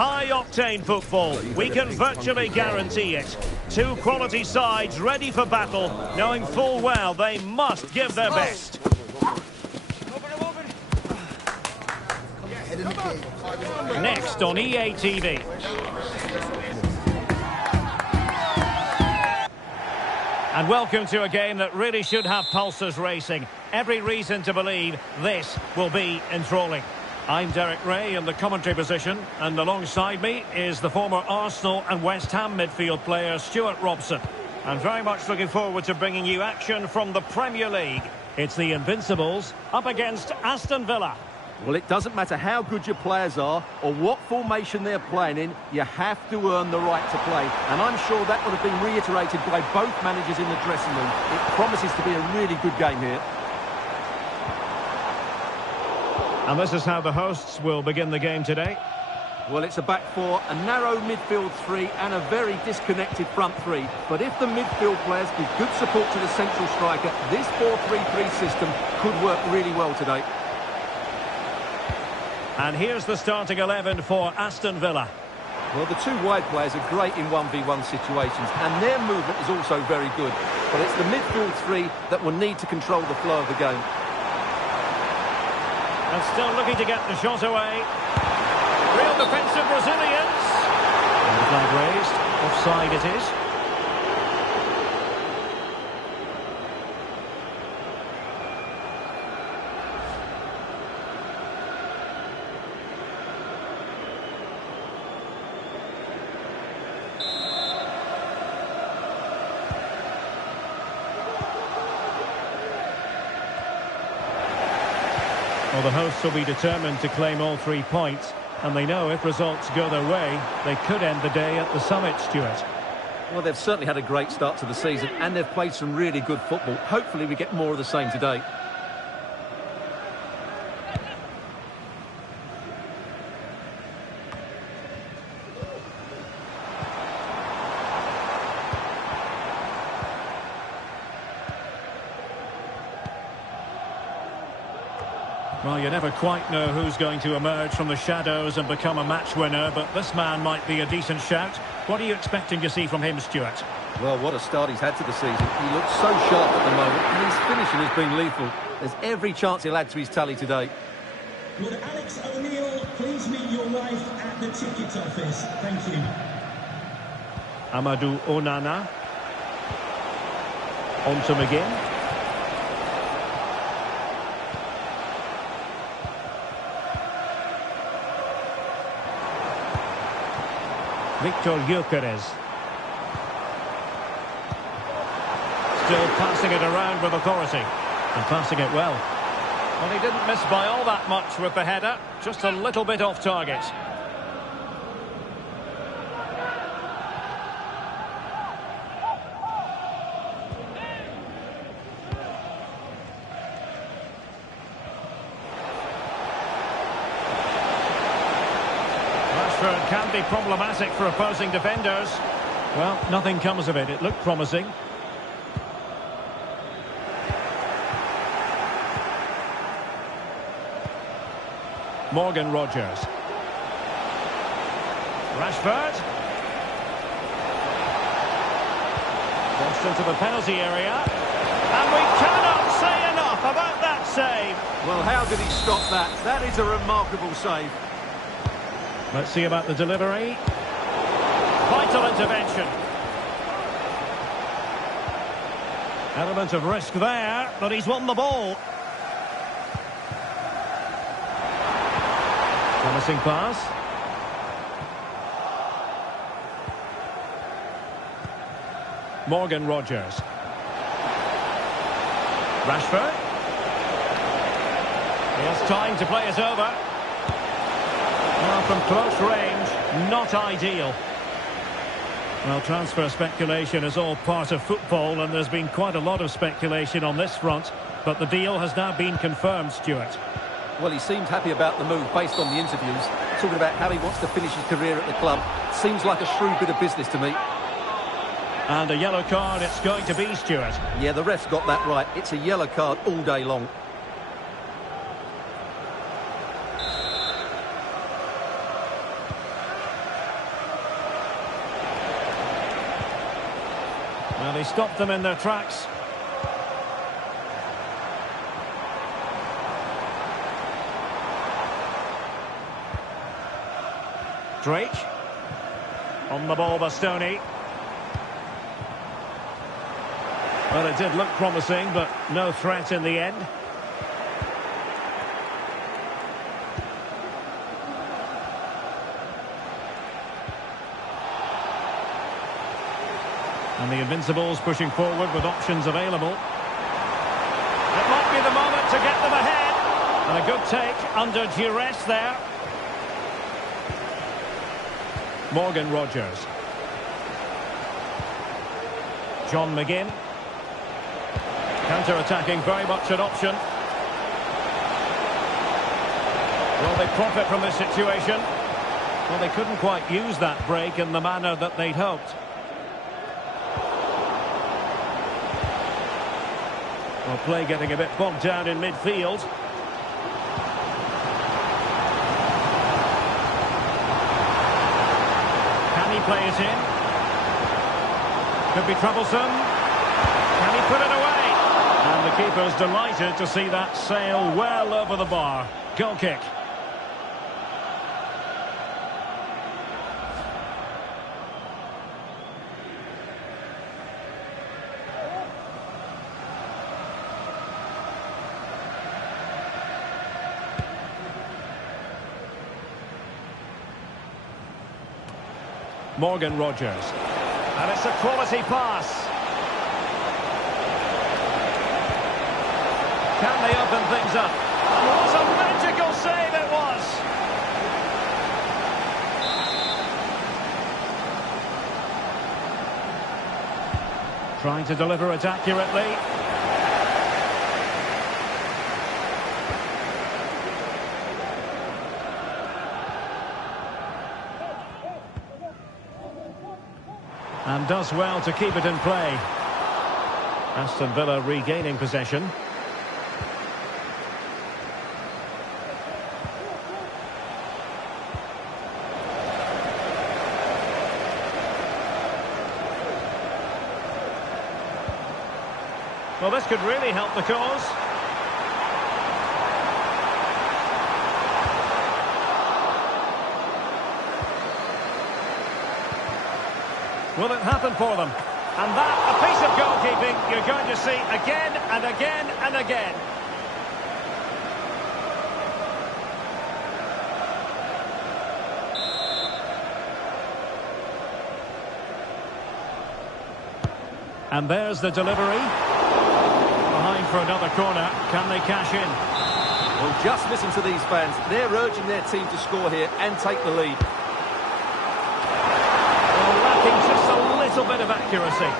High-octane football, we can virtually guarantee it. Two quality sides ready for battle, knowing full well they must give their best. Next on EA TV. And welcome to a game that really should have pulses racing. Every reason to believe this will be enthralling. I'm Derek Ray in the commentary position, and alongside me is the former Arsenal and West Ham midfield player Stuart Robson. I'm very much looking forward to bringing you action from the Premier League. It's the Invincibles up against Aston Villa. Well, it doesn't matter how good your players are or what formation they're playing in, you have to earn the right to play. And I'm sure that would have been reiterated by both managers in the dressing room. It promises to be a really good game here. And this is how the hosts will begin the game today. Well, it's a back four, a narrow midfield three and a very disconnected front three. But if the midfield players give good support to the central striker, this 4-3-3 system could work really well today. And here's the starting 11 for Aston Villa. Well, the two wide players are great in 1v1 situations, and their movement is also very good. But it's the midfield three that will need to control the flow of the game. And still looking to get the shot away. Real defensive Brazilians. And the flag raised. Offside it is. Well, the hosts will be determined to claim all 3 points, and they know if results go their way, they could end the day at the summit, Stuart. Well, they've certainly had a great start to the season, and they've played some really good football. Hopefully we get more of the same today. Well, you never quite know who's going to emerge from the shadows and become a match winner, but this man might be a decent shout. What are you expecting to see from him, Stuart? Well, what a start he's had to the season. He looks so sharp at the moment, and his finishing has been lethal. There's every chance he'll add to his tally today. Would Alex O'Neill please meet your wife at the ticket office? Thank you. Amadou Onana. On to McGinn. Victor Gyökeres. Still passing it around with authority. And passing it well. Well, he didn't miss by all that much with the header. Just a little bit off target. Can be problematic for opposing defenders. Well, nothing comes of it. It looked promising. Morgan Rogers. Rashford. Crossed into the penalty area. And we cannot say enough about that save. Well, how did he stop that? That is a remarkable save. Let's see about the delivery. Vital intervention. Element of risk there, but he's won the ball. Promising pass. Morgan Rogers. Rashford. He has time to play it over. Well, from close range, not ideal. Well, transfer speculation is all part of football, and there's been quite a lot of speculation on this front, but the deal has now been confirmed, Stuart. Well, he seemed happy about the move based on the interviews, talking about how he wants to finish his career at the club. Seems like a shrewd bit of business to me. And a yellow card it's going to be, Stuart. Yeah, the ref's got that right. It's a yellow card all day long. Well, he stopped them in their tracks. Drake. On the ball, Bastoni. Well, it did look promising, but no threat in the end. And the Invincibles pushing forward with options available. It might be the moment to get them ahead. And a good take under duress there. Morgan Rogers. John McGinn. Counter-attacking, very much an option. Will they profit from this situation? Well, they couldn't quite use that break in the manner that they'd hoped. Well, play getting a bit bogged down in midfield. Can he play it in? Could be troublesome. Can he put it away? And the keeper's delighted to see that sail well over the bar. Goal kick. Morgan Rogers. And it's a quality pass. Can they open things up? And what a magical save it was! Trying to deliver it accurately. And does well to keep it in play. Aston Villa regaining possession. Well, this could really help the cause. Will it happen for them? And that, a piece of goalkeeping you're going to see again and again and again. And there's the delivery. Behind for another corner. Can they cash in? Well, just listen to these fans. They're urging their team to score here and take the lead. Well, lacking just a little bit of accuracy.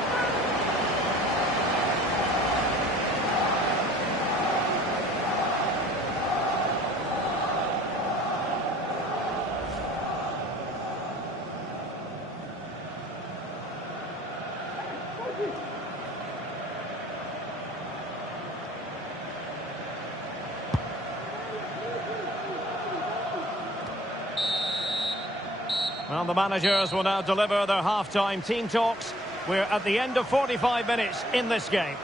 Well, the managers will now deliver their half-time team talks. We're at the end of 45 minutes in this game.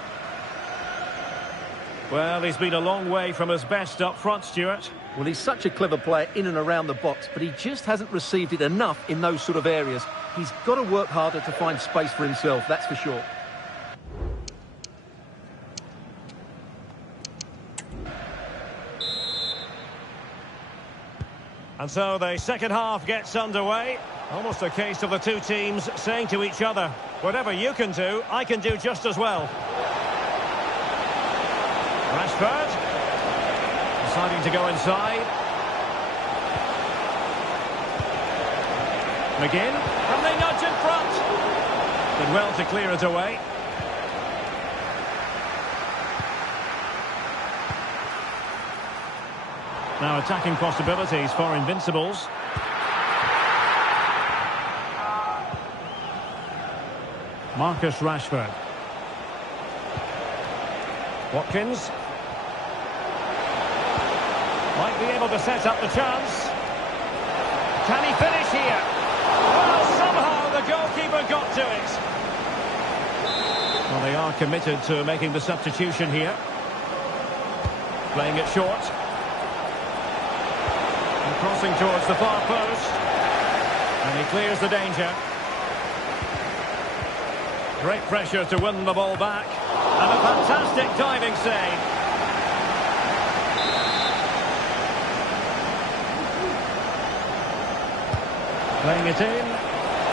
Well, he's been a long way from his best up front, Stuart. Well, he's such a clever player in and around the box, but he just hasn't received it enough in those sort of areas. He's got to work harder to find space for himself, that's for sure. And so the second half gets underway. Almost a case of the two teams saying to each other, whatever you can do, I can do just as well. Rashford deciding to go inside. McGinn, and they nudge in front. Did well to clear it away. Now attacking possibilities for Invincibles. Marcus Rashford. Watkins. Might be able to set up the chance. Can he finish here? Well, somehow the goalkeeper got to it. are committed to making the substitution here. Playing it short. And crossing towards the far post. And he clears the danger. Great pressure to win the ball back. And a fantastic diving save. Playing it in.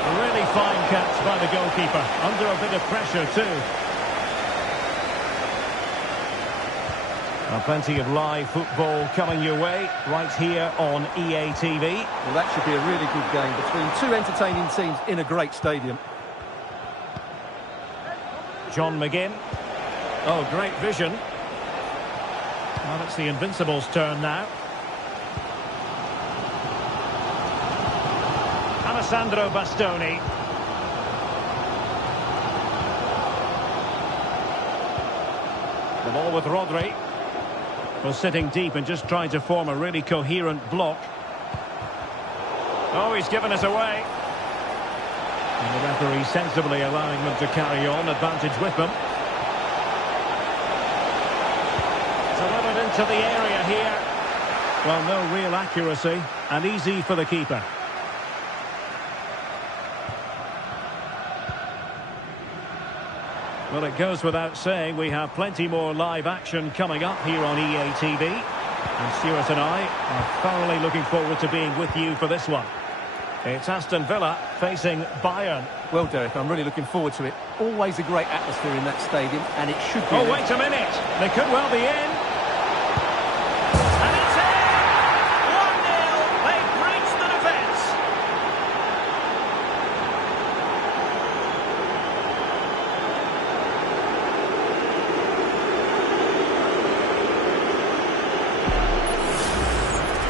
A really fine catch by the goalkeeper. Under a bit of pressure too. Plenty of live football coming your way right here on EA TV. Well, that should be a really good game between two entertaining teams in a great stadium. John McGinn. Oh, great vision. Well, it's the Invincibles' turn now. Alessandro Bastoni. The ball with Rodri. Was sitting deep and just trying to form a really coherent block. Oh, he's given us away. And the referee sensibly allowing them to carry on, advantage with them. Delivered into the area here. Well, no real accuracy, and easy for the keeper. Well, it goes without saying we have plenty more live action coming up here on EA TV. And Stuart and I are thoroughly looking forward to being with you for this one. It's Aston Villa facing Bayern. Well, Derek, I'm really looking forward to it. Always a great atmosphere in that stadium, and it should be... Oh, wait a minute. They could well be in. And it's in! 1-0. They've breached the defence.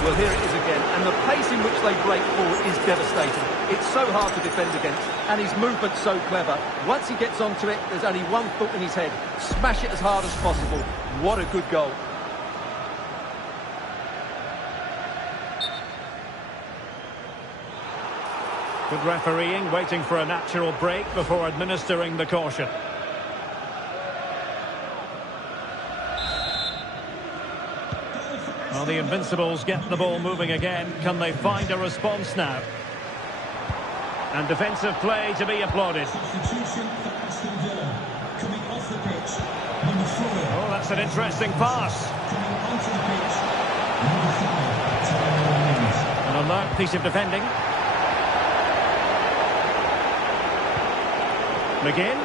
Well, here it is again, and the pace in which they break forward is devastating. It's so hard to defend against, and his movement's so clever. Once he gets onto it, there's only one thought in his head. Smash it as hard as possible. What a good goal. Good refereeing, waiting for a natural break before administering the caution. Well, the Invincibles get the ball moving again. Can they find a response now? And defensive play to be applauded. Substitution for Aston Villa. Coming off the pitch, number 4. Oh, that's an interesting pass. Coming onto the pitch, number 5. Tyler. An alert piece of defending. McGinn.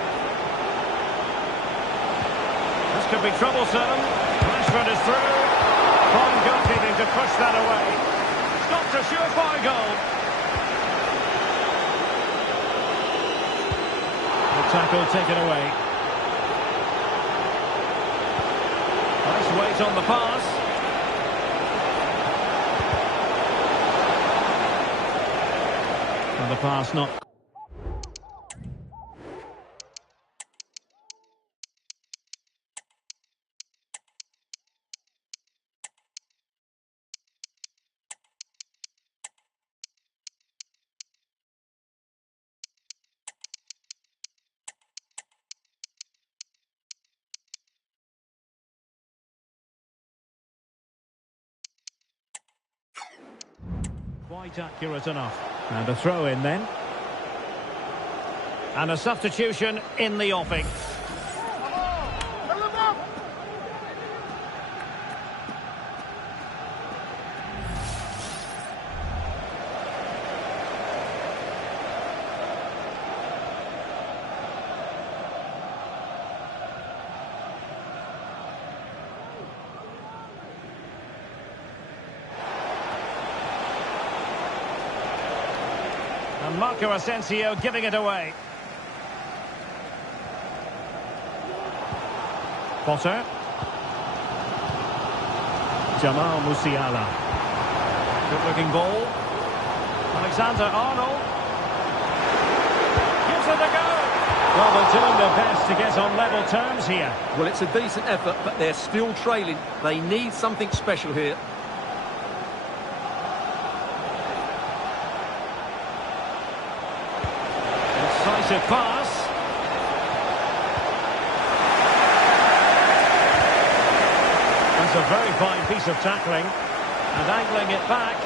This could be troublesome. Rashford is through. Fine goalkeeping to push that away. Stopped a surefire goal. The tackle taken away. Nice weight on the pass. And the pass not... Quite accurate enough. And a throw in then. And a substitution in the offing. And Marco Asensio giving it away. Potter. Jamal Musiala. Good looking ball. Alexander-Arnold. Gives it a go. Well, they're doing their best to get on level terms here. Well, it's a decent effort, but they're still trailing. They need something special here. Decisive pass. very fine piece of tackling. And angling it back.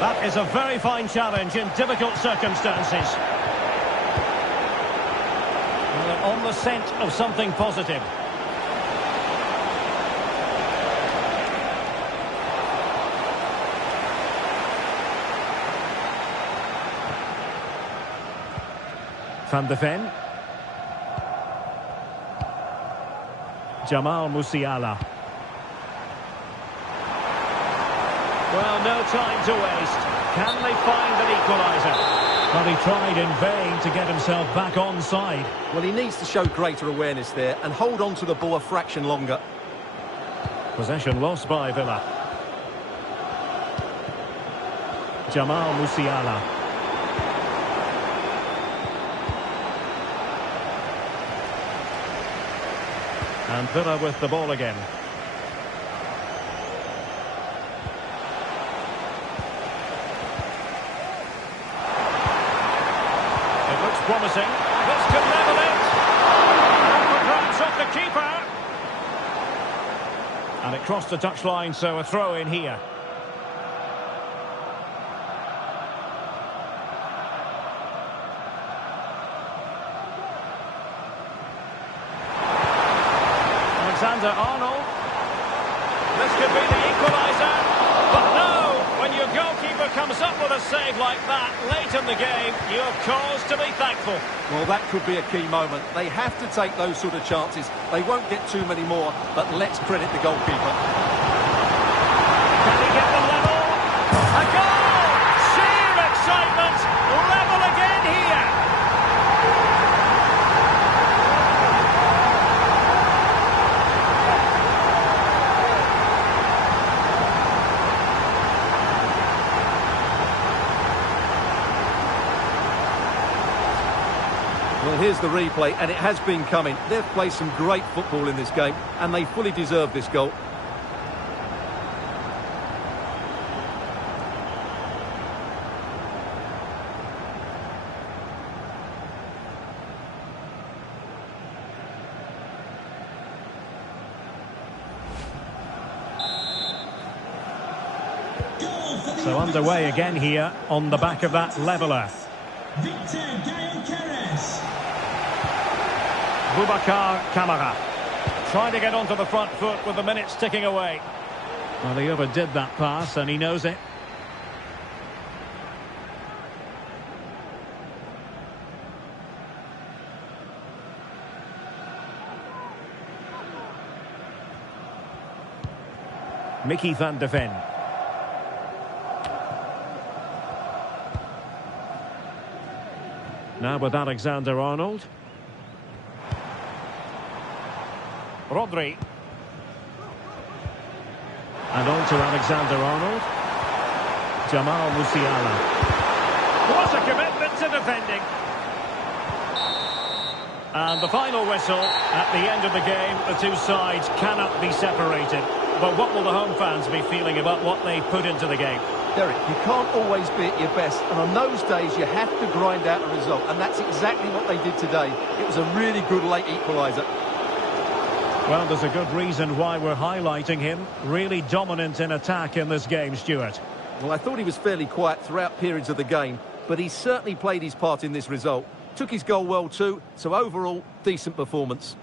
That is a very fine challenge in difficult circumstances. And they're on the scent of something positive. Van de Ven. Jamal Musiala. Well, no time to waste. Can they find an equaliser? But he tried in vain to get himself back on side. Well, he needs to show greater awareness there and hold on to the ball a fraction longer. Possession lost by Villa. Jamal Musiala. And Villa with the ball again. It looks promising. This could level it. And grabs off the keeper. And it crossed the touchline, so a throw in here. Alexander-Arnold. This could be the equaliser. But no, when your goalkeeper comes up with a save like that late in the game, you have cause to be thankful. Well, that could be a key moment. They have to take those sort of chances. They won't get too many more, but let's credit the goalkeeper. Can he get them level? A goal! Sheer excitement! Level again here! Well, here's the replay, and it has been coming. They've played some great football in this game, and they fully deserve this goal. So underway again here on the back of that leveller. Boubacar Kamara trying to get onto the front foot with the minutes ticking away. Well, he overdid that pass and he knows it. Mickey van de Ven. Now with Alexander-Arnold. Rodri. And on to Alexander-Arnold. Jamal Musiala. What a commitment to defending. And the final whistle at the end of the game. The two sides cannot be separated. But what will the home fans be feeling about what they put into the game? Derek, you can't always be at your best, and on those days you have to grind out a result, and that's exactly what they did today. It was a really good late equaliser. Well, there's a good reason why we're highlighting him. Really dominant in attack in this game, Stuart. Well, I thought he was fairly quiet throughout periods of the game, but he certainly played his part in this result. Took his goal well too, so overall, decent performance.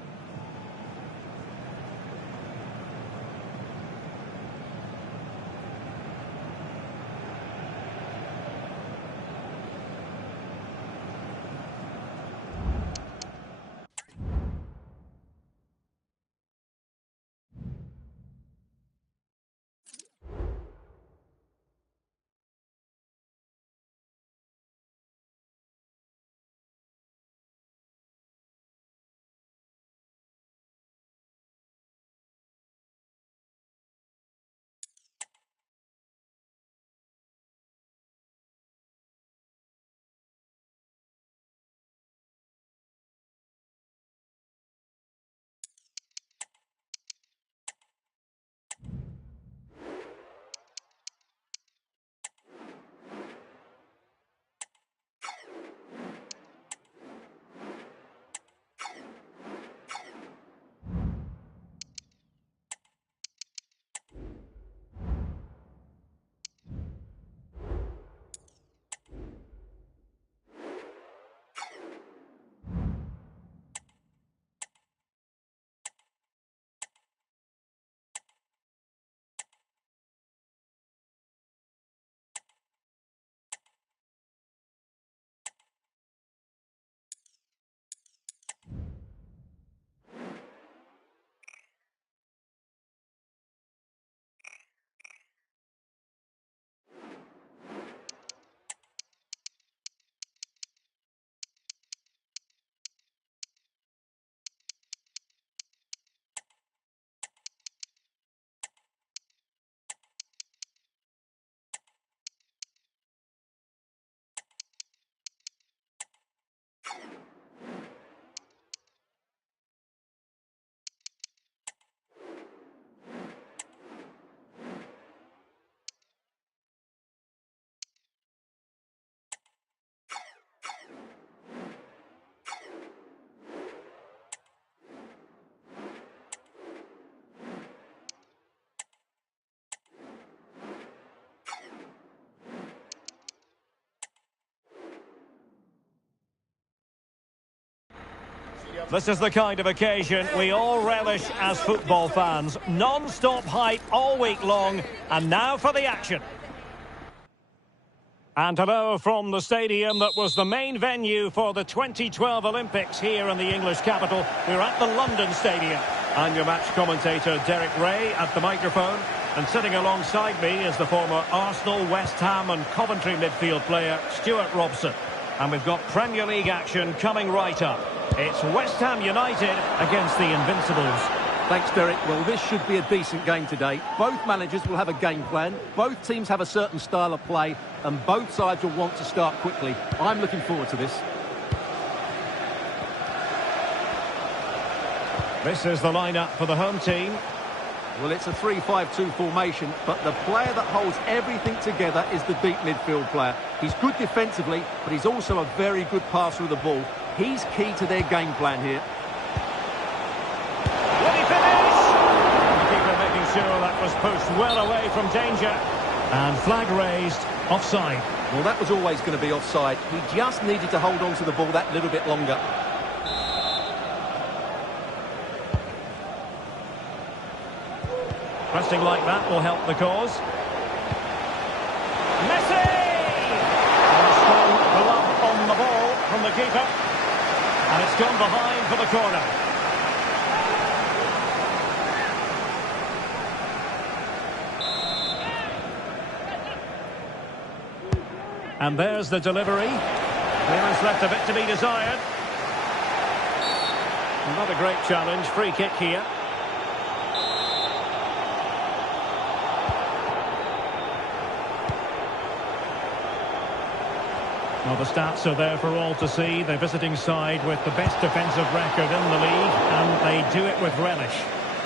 This is the kind of occasion we all relish as football fans. Non-stop hype all week long, and now for the action. And hello from the stadium that was the main venue for the 2012 Olympics here in the English capital. We're at the London Stadium. I'm your match commentator, Derek Ray, at the microphone. And sitting alongside me is the former Arsenal, West Ham and Coventry midfield player, Stuart Robson. And we've got Premier League action coming right up. It's West Ham United against the Invincibles. Thanks, Derek. Well, this should be a decent game today. Both managers will have a game plan. Both teams have a certain style of play, and both sides will want to start quickly. I'm looking forward to this. This is the lineup for the home team. Well, it's a 3-5-2 formation, but the player that holds everything together is the deep midfield player. He's good defensively, but he's also a very good passer of the ball. He's key to their game plan here. Will he finish? The keeper making sure that was pushed well away from danger. And flag raised, offside. Well, that was always going to be offside. He just needed to hold on to the ball that little bit longer. Pressing like that will help the cause. Messi! And a strong glove on the ball from the keeper. And it's gone behind for the corner. And there's the delivery. Clearance left a bit to be desired. Not a great challenge. Free kick here. Well, the stats are there for all to see. The visiting side with the best defensive record in the league, and they do it with relish.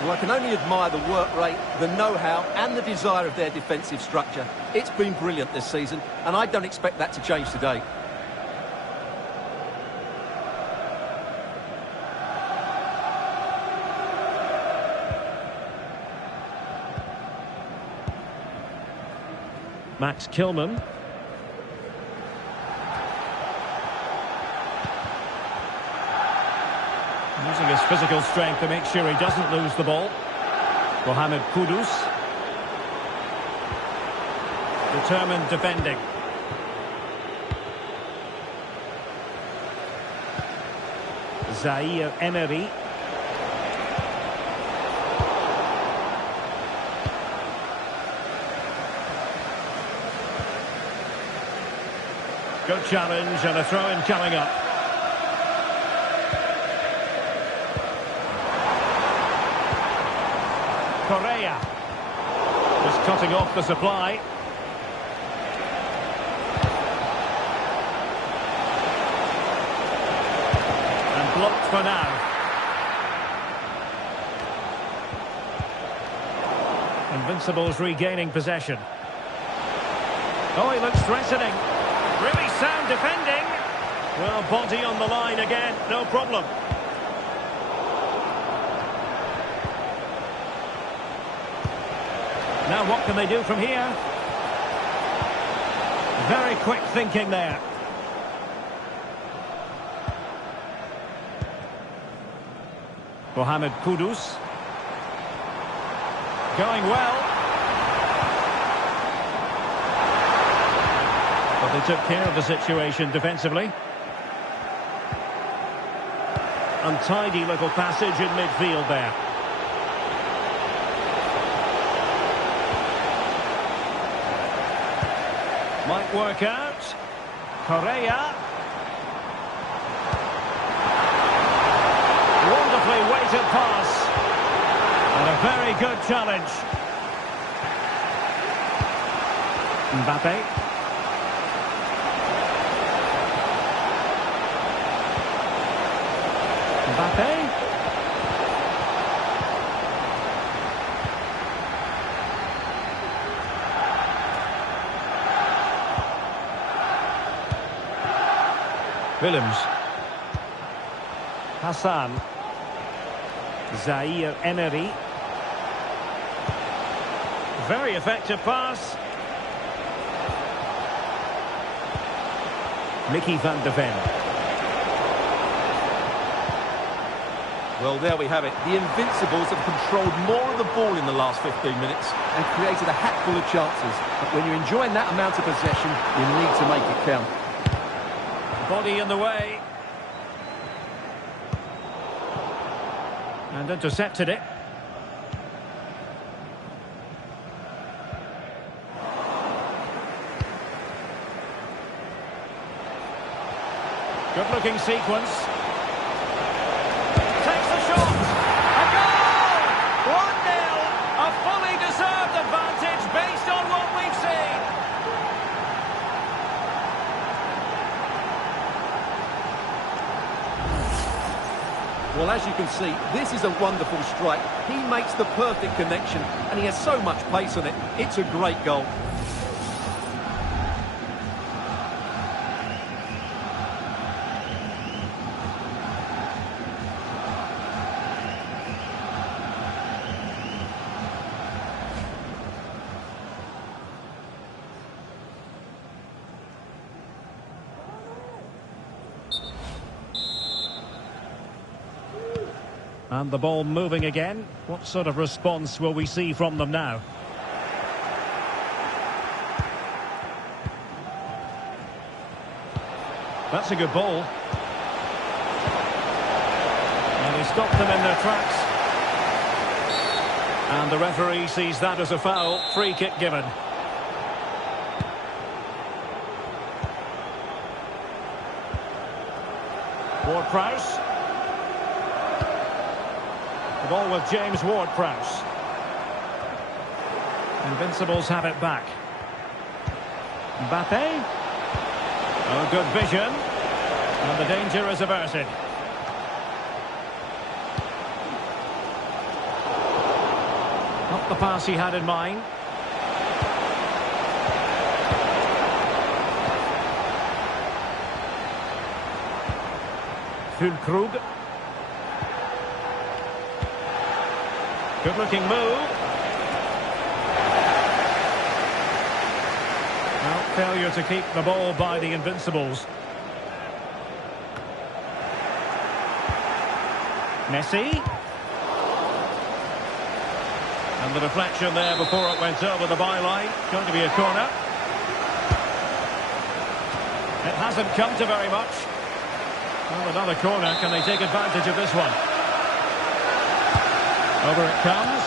Well, I can only admire the work rate, the know-how and the desire of their defensive structure. It's been brilliant this season, and I don't expect that to change today. Max Kilman. Using his physical strength to make sure he doesn't lose the ball. Mohamed Kudus. Determined defending. Zaire Emery. Good challenge and a throw-in coming up. Correa. Just cutting off the supply. And blocked for now. Invincibles regaining possession. Oh, he looks threatening. Really sound defending. Well, body on the line again, no problem. Now what can they do from here? Very quick thinking there. Mohamed Kudus. Going well. But they took care of the situation defensively. Untidy little passage in midfield there. Might work out. Correa. Wonderfully weighted pass. And a very good challenge. Mbappe. Mbappe. Willems. Hassan. Zaire Emery. Very effective pass. Mickey van de Ven. Well, there we have it. The Invincibles have controlled more of the ball in the last 15 minutes and created a hatful of chances. But when you're enjoying that amount of possession, you need to make it count. Body in the way. And intercepted it. Good-looking sequence. Takes the shot. A goal! 1-0. A fully deserved advantage based on what we've seen. Well, as you can see, this is a wonderful strike. He makes the perfect connection, and he has so much pace on it. It's a great goal. And the ball moving again. What sort of response will we see from them now? That's a good ball. And he stopped them in their tracks. And the referee sees that as a foul. Free kick given. Ward-Prowse. The ball with James Ward-Prowse. Invincibles have it back. Mbappe. Oh, good vision. And the danger is averted. Not the pass he had in mind. Füllkrug. Good-looking move. Well, failure to keep the ball by the Invincibles. Messi. And the deflection there before it went over the byline. Going to be a corner. It hasn't come to very much. Well, another corner. Can they take advantage of this one? Over it comes.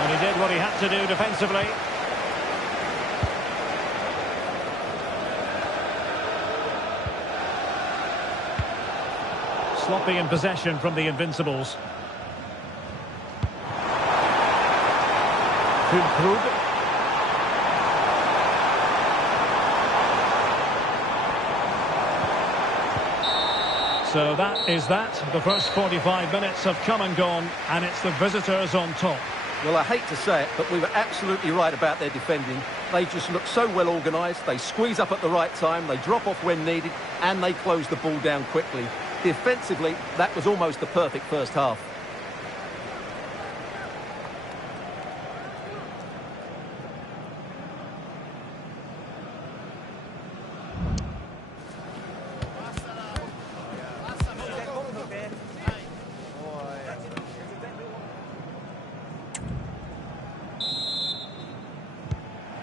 And he did what he had to do defensively. Sloppy in possession from the Invincibles. Füllkrug. So that is that. The first 45 minutes have come and gone, and it's the visitors on top. Well, I hate to say it, but we were absolutely right about their defending. They just look so well organised. They squeeze up at the right time, they drop off when needed, and they close the ball down quickly. Defensively, that was almost the perfect first half.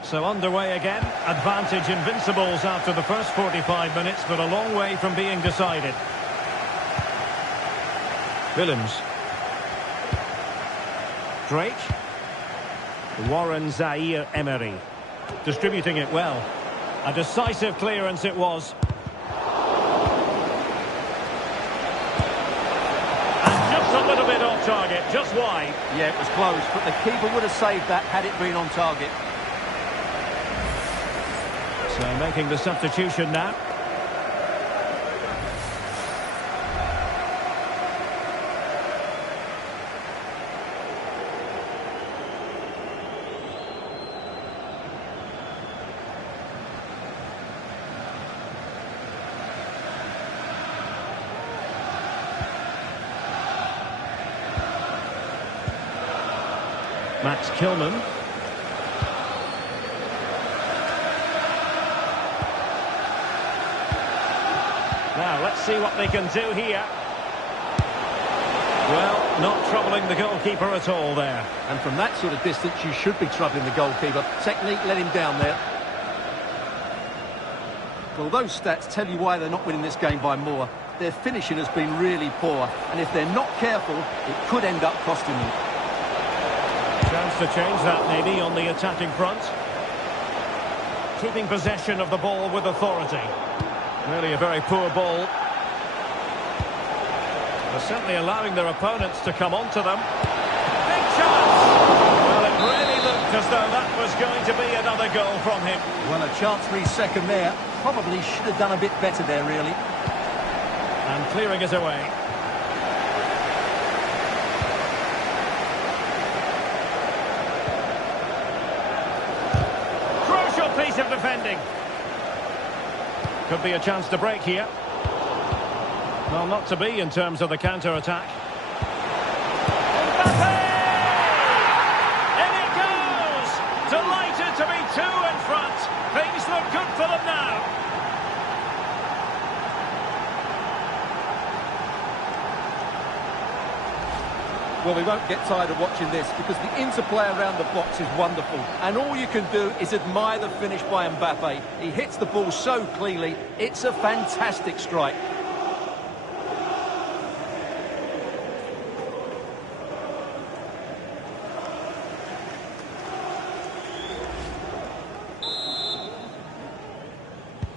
So underway again. Advantage Invincibles after the first 45 minutes, but a long way from being decided. Willems. Drake. Warren Zaire-Emery. Distributing it well. A decisive clearance it was. And just a little bit off target, just wide. Yeah, it was close, but the keeper would have saved that had it been on target. So making the substitution now. Max Kilman. Now, let's see what they can do here. Well, not troubling the goalkeeper at all there. And from that sort of distance, you should be troubling the goalkeeper. Technique let him down there. Well, those stats tell you why they're not winning this game by more. Their finishing has been really poor, and if they're not careful, it could end up costing them. Chance to change that maybe on the attacking front. Keeping possession of the ball with authority. Really a very poor ball. They're certainly allowing their opponents to come onto them. Big chance! Well, it really looked as though that was going to be another goal from him. Well, a chance for his second there. Probably should have done a bit better there, really. And clearing it away. Crucial piece of defending. Could be a chance to break here. Well, not to be in terms of the counter-attack. Mbappe! In it goes! Delighted to be two in front. Things look good for them now. Well, we won't get tired of watching this because the interplay around the box is wonderful. And all you can do is admire the finish by Mbappe. He hits the ball so cleanly. It's a fantastic strike.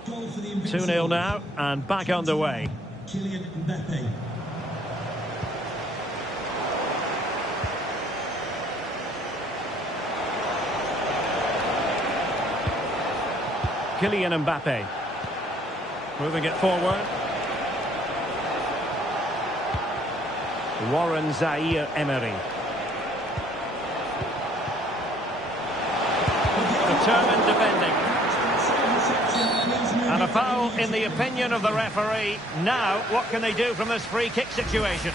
Goal for the 2-0 now, and back underway. Kylian Mbappe. Kylian Mbappe. Moving it forward. Warren Zaire-Emery. Determined defending. And a foul in the opinion of the referee. Now, what can they do from this free kick situation?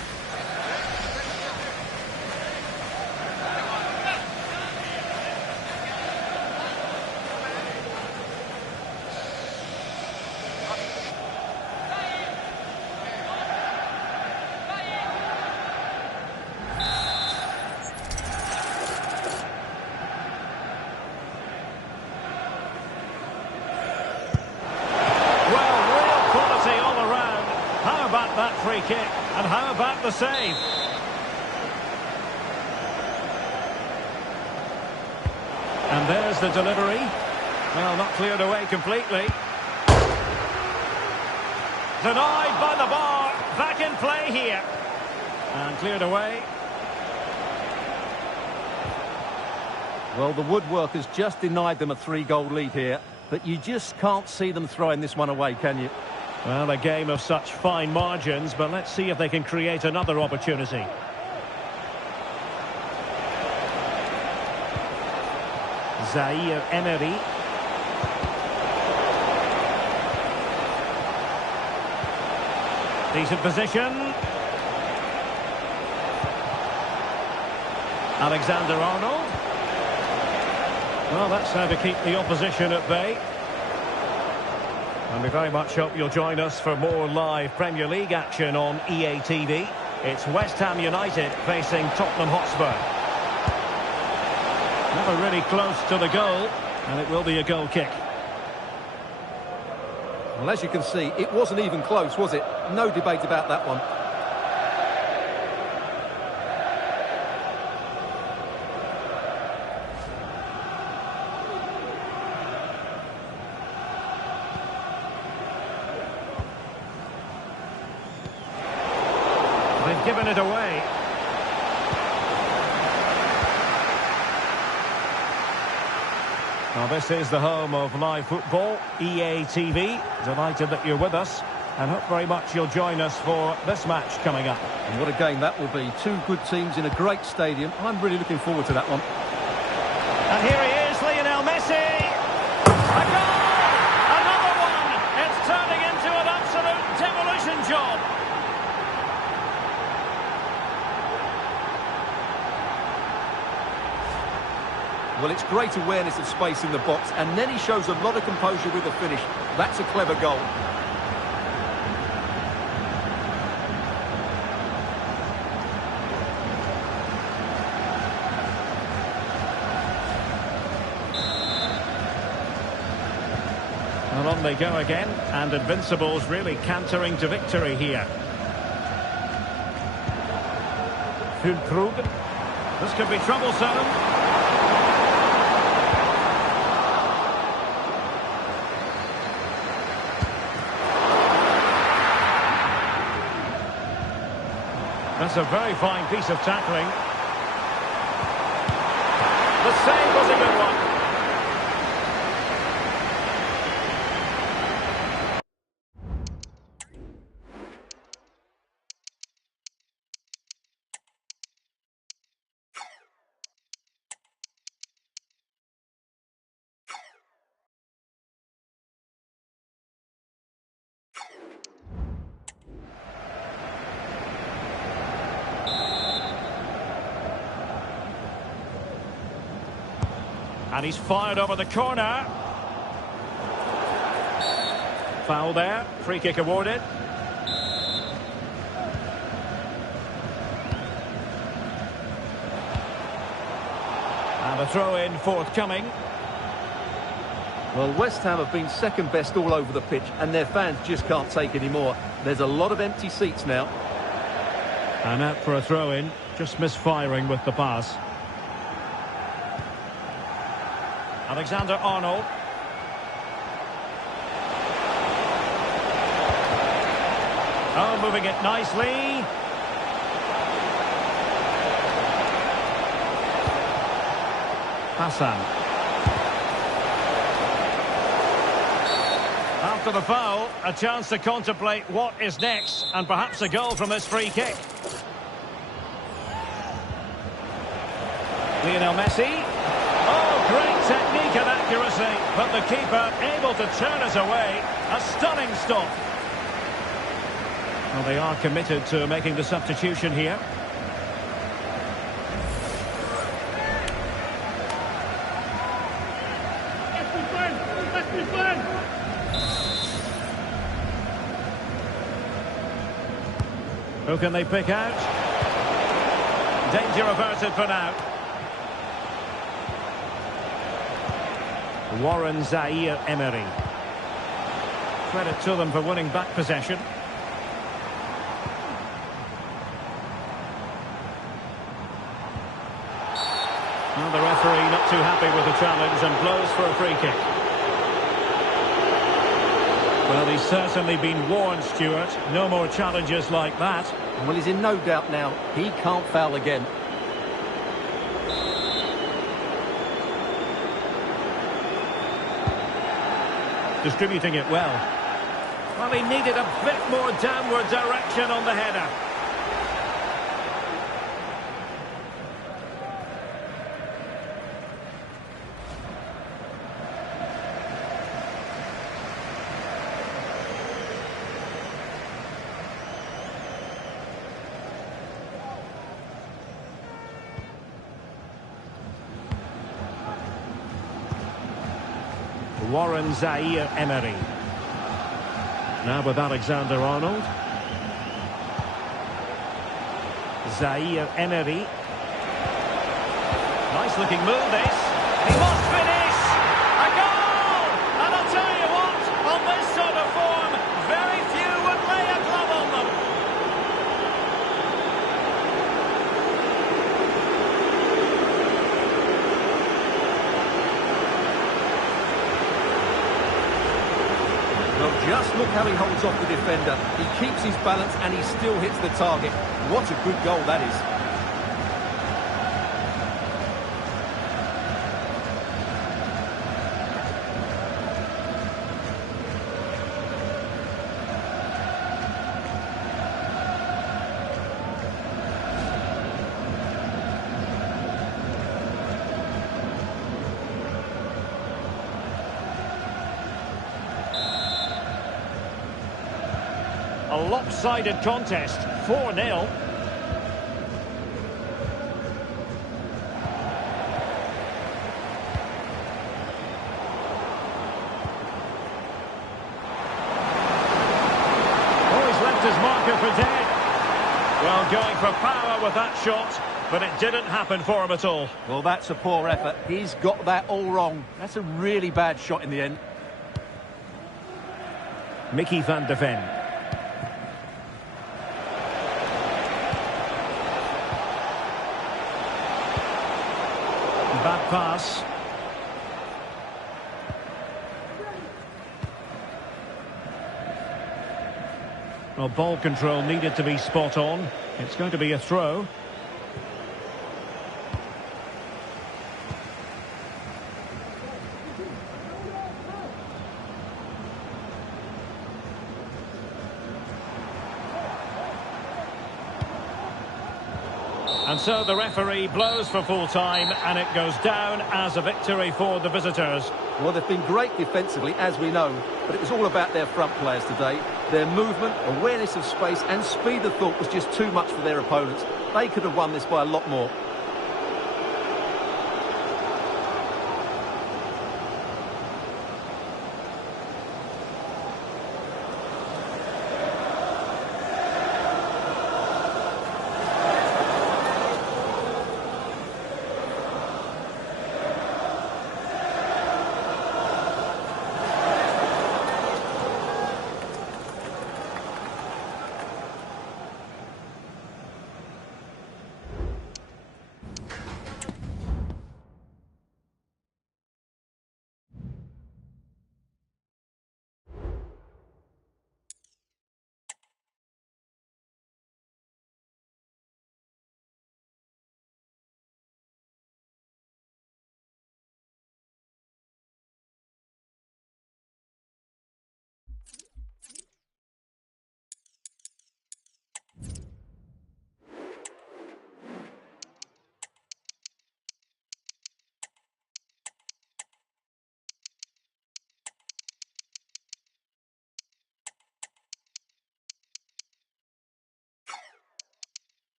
That free kick, and how about the save? And there's the delivery. Well, not cleared away completely. Denied by the bar. Back in play here. And cleared away. Well, the woodwork has just denied them a 3-goal lead here, but you just can't see them throwing this one away, can you? Well, a game of such fine margins, but let's see if they can create another opportunity. Zaire-Emery. Decent position. Alexander-Arnold. Well, that's how to keep the opposition at bay. And we very much hope you'll join us for more live Premier League action on EA TV. It's West Ham United facing Tottenham Hotspur. Never really close to the goal, and it will be a goal kick. Well, as you can see, it wasn't even close, was it? No debate about that one. They've given it away. Now this is the home of live football, EA TV. Delighted that you're with us, and hope very much you'll join us for this match coming up. And what a game that will be. Two good teams in a great stadium. I'm really looking forward to that one. And here he is, Lionel Messi. A goal! Another one! It's turning into an absolute demolition job. Well, it's great awareness of space in the box, and then he shows a lot of composure with the finish. That's a clever goal. On they go again, and Invincibles really cantering to victory here. Füllkrug. This could be troublesome. That's a very fine piece of tackling. The save was a good one. And he's fired over the corner. Foul there. Free kick awarded. And a throw-in forthcoming. Well, West Ham have been second best all over the pitch, and their fans just can't take any more. There's a lot of empty seats now. And out for a throw-in. Just misfiring with the pass. Alexander-Arnold. Oh, moving it nicely. Hassan. After the foul, a chance to contemplate what is next, and perhaps a goal from this free kick. Lionel Messi. Oh, great technique and accuracy, but the keeper able to turn it away. A stunning stop. Well, they are committed to making the substitution here. Who can they pick out? Danger averted for now. Warren Zaire-Emery. Credit to them for winning back possession. Well, the referee not too happy with the challenge and blows for a free kick. Well, he's certainly been warned, Stuart. No more challenges like that. Well, he's in no doubt now. He can't foul again. Distributing it well. Well, he needed a bit more downward direction on the header. Warren Zaire-Emery. Now with Alexander-Arnold. Zaire-Emery. Nice looking move this. He must finish! A goal! And I'll tell you what, on this sort of form, very few would lay a glove on them. Well, just look how he holds off the defender. He keeps his balance and he still hits the target. What a good goal that is. A lopsided contest, 4-0. Oh, he's left his marker for dead. Well, going for power with that shot, but it didn't happen for him at all. Well, that's a poor effort. He's got that all wrong. That's a really bad shot in the end. Mickey van de Ven. Bad pass. Well, ball control needed to be spot on. It's going to be a throw. And so the referee blows for full time, and it goes down as a victory for the visitors. Well, they've been great defensively, as we know, but it was all about their front players today. Their movement, awareness of space and speed of thought was just too much for their opponents. They could have won this by a lot more.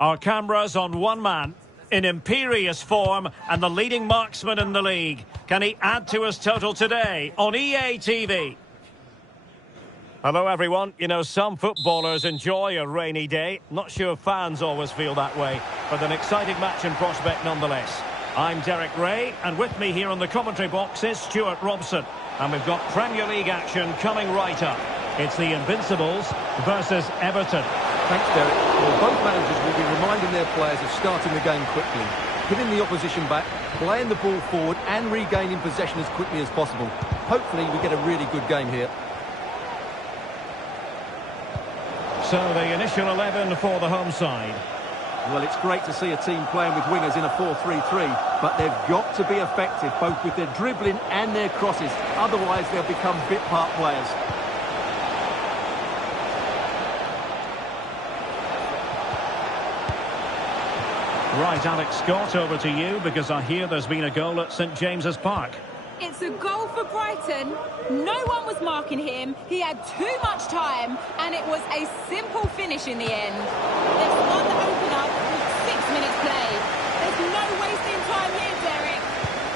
Our cameras on one man, in imperious form and the leading marksman in the league. Can he add to his total today on EA TV? Hello everyone. You know, some footballers enjoy a rainy day. Not sure fans always feel that way, but an exciting match in prospect nonetheless. I'm Derek Ray, and with me here on the commentary box is Stuart Robson. And we've got Premier League action coming right up. It's the Invincibles versus Everton. Thanks, Derek. Well, both managers will be reminding their players of starting the game quickly, hitting the opposition back, playing the ball forward and regaining possession as quickly as possible. Hopefully we get a really good game here. So the initial 11 for the home side. Well, it's great to see a team playing with wingers in a 4-3-3, but they've got to be effective both with their dribbling and their crosses. Otherwise, they'll become bit-part players. Right, Alex Scott, over to you, because I hear there's been a goal at St James's Park. It's a goal for Brighton. No one was marking him. He had too much time, and it was a simple finish in the end. They've won the opener with 6 minutes play. There's no wasting time here, Derek.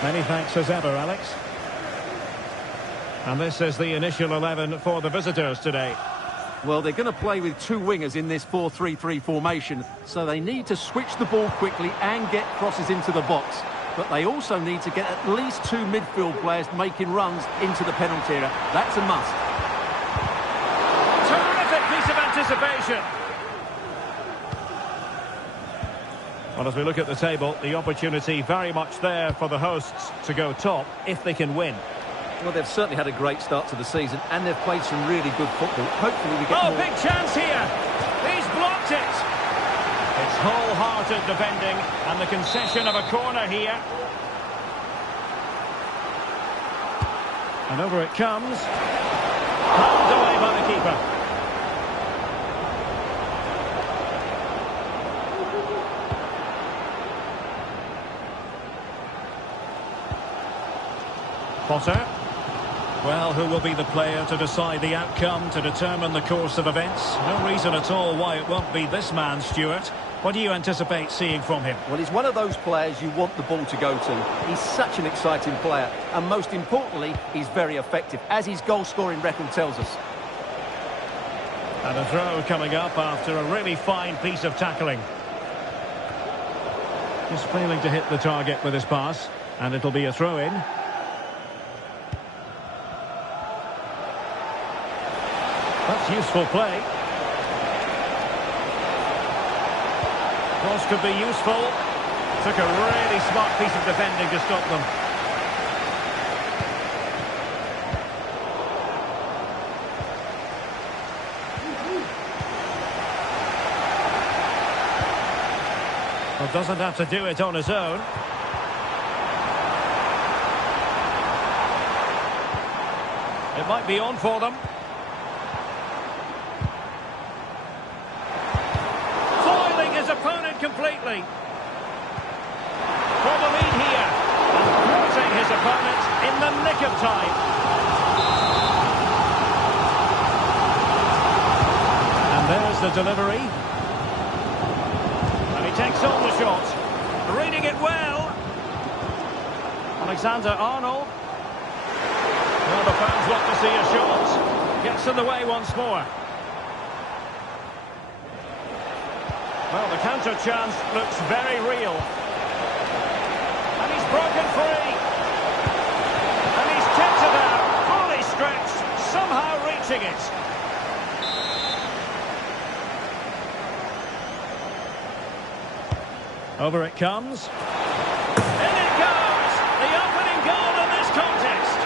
Many thanks as ever, Alex. And this is the initial 11 for the visitors today. Well, they're going to play with two wingers in this 4-3-3 formation, so they need to switch the ball quickly and get crosses into the box. But they also need to get at least two midfield players making runs into the penalty area. That's a must. Terrific piece of anticipation. Well, as we look at the table, the opportunity very much there for the hosts to go top if they can win. Well, they've certainly had a great start to the season, and they've played some really good football. Hopefully we get more. Big chance here. He's blocked it. It's wholehearted defending, and the concession of a corner here. And over it comes. Pulled away by the keeper. Potter. Well, who will be the player to decide the outcome, to determine the course of events? No reason at all why it won't be this man, Stuart. What do you anticipate seeing from him? Well, he's one of those players you want the ball to go to. He's such an exciting player. And most importantly, he's very effective, as his goal-scoring record tells us. And a throw coming up after a really fine piece of tackling. Just failing to hit the target with his pass. And it'll be a throw-in. That's useful play. Cross could be useful. Took a really smart piece of defending to stop them. Well, doesn't have to do it on his own. It might be on for them. Opponent completely. For the lead here. And thwarting his opponent in the nick of time. And there's the delivery. And he takes on the shot. Reading it well. Alexander-Arnold. Well, the fans want to see a shot. Gets in the way once more. Well, the counter chance looks very real. And he's broken free. And he's tipped it out, fully stretched, somehow reaching it. Over it comes. In it goes! The opening goal in this contest.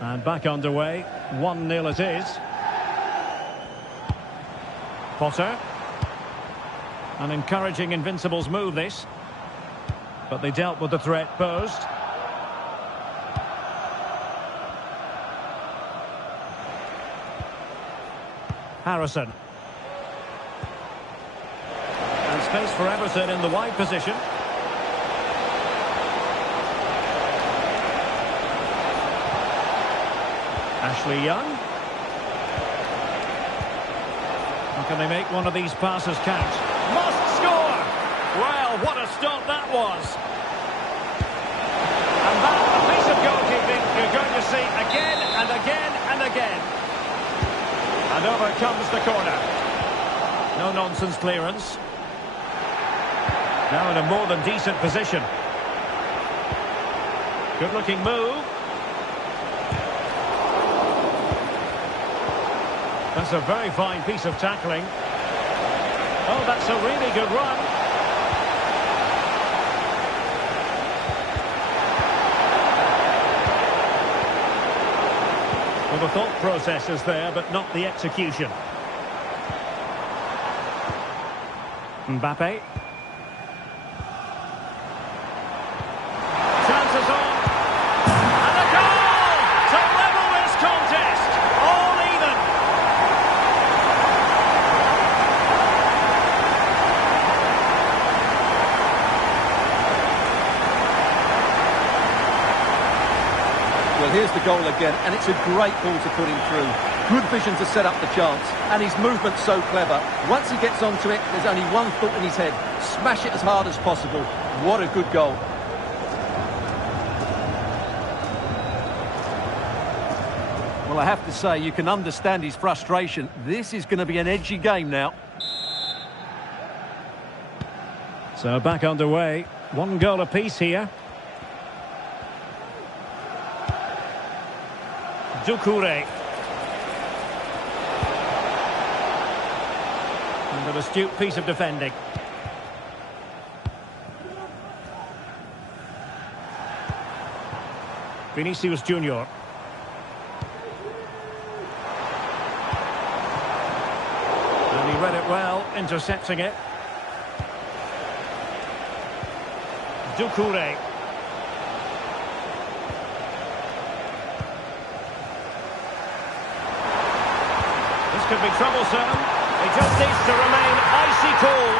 And back underway. 1-0 it is. Potter. An encouraging Invincibles move, this. But they dealt with the threat posed. Harrison. And space for Everton in the wide position. Ashley Young. How can they make one of these passes count? Must score! Well, what a stop that was. And that, a piece of goalkeeping you're going to see again and again and again. And over comes the corner. No nonsense clearance. Now in a more than decent position. Good looking move. That's a very fine piece of tackling. Oh, that's a really good run. Well, the thought process is there, but not the execution. Mbappe. Chances on. And a goal to level this contest. All even. Well, here's the goal again, and it's a great ball to put him through. Good vision to set up the chance, and his movement's so clever. Once he gets onto it, there's only one thought in his head. Smash it as hard as possible. What a good goal. Well, I have to say, you can understand his frustration. This is going to be an edgy game now. So back underway. One goal apiece here. Doucouré. And an astute piece of defending. Vinicius Junior. And he read it well, intercepting it. Doucouré. This could be troublesome. He just needs to remain icy cool.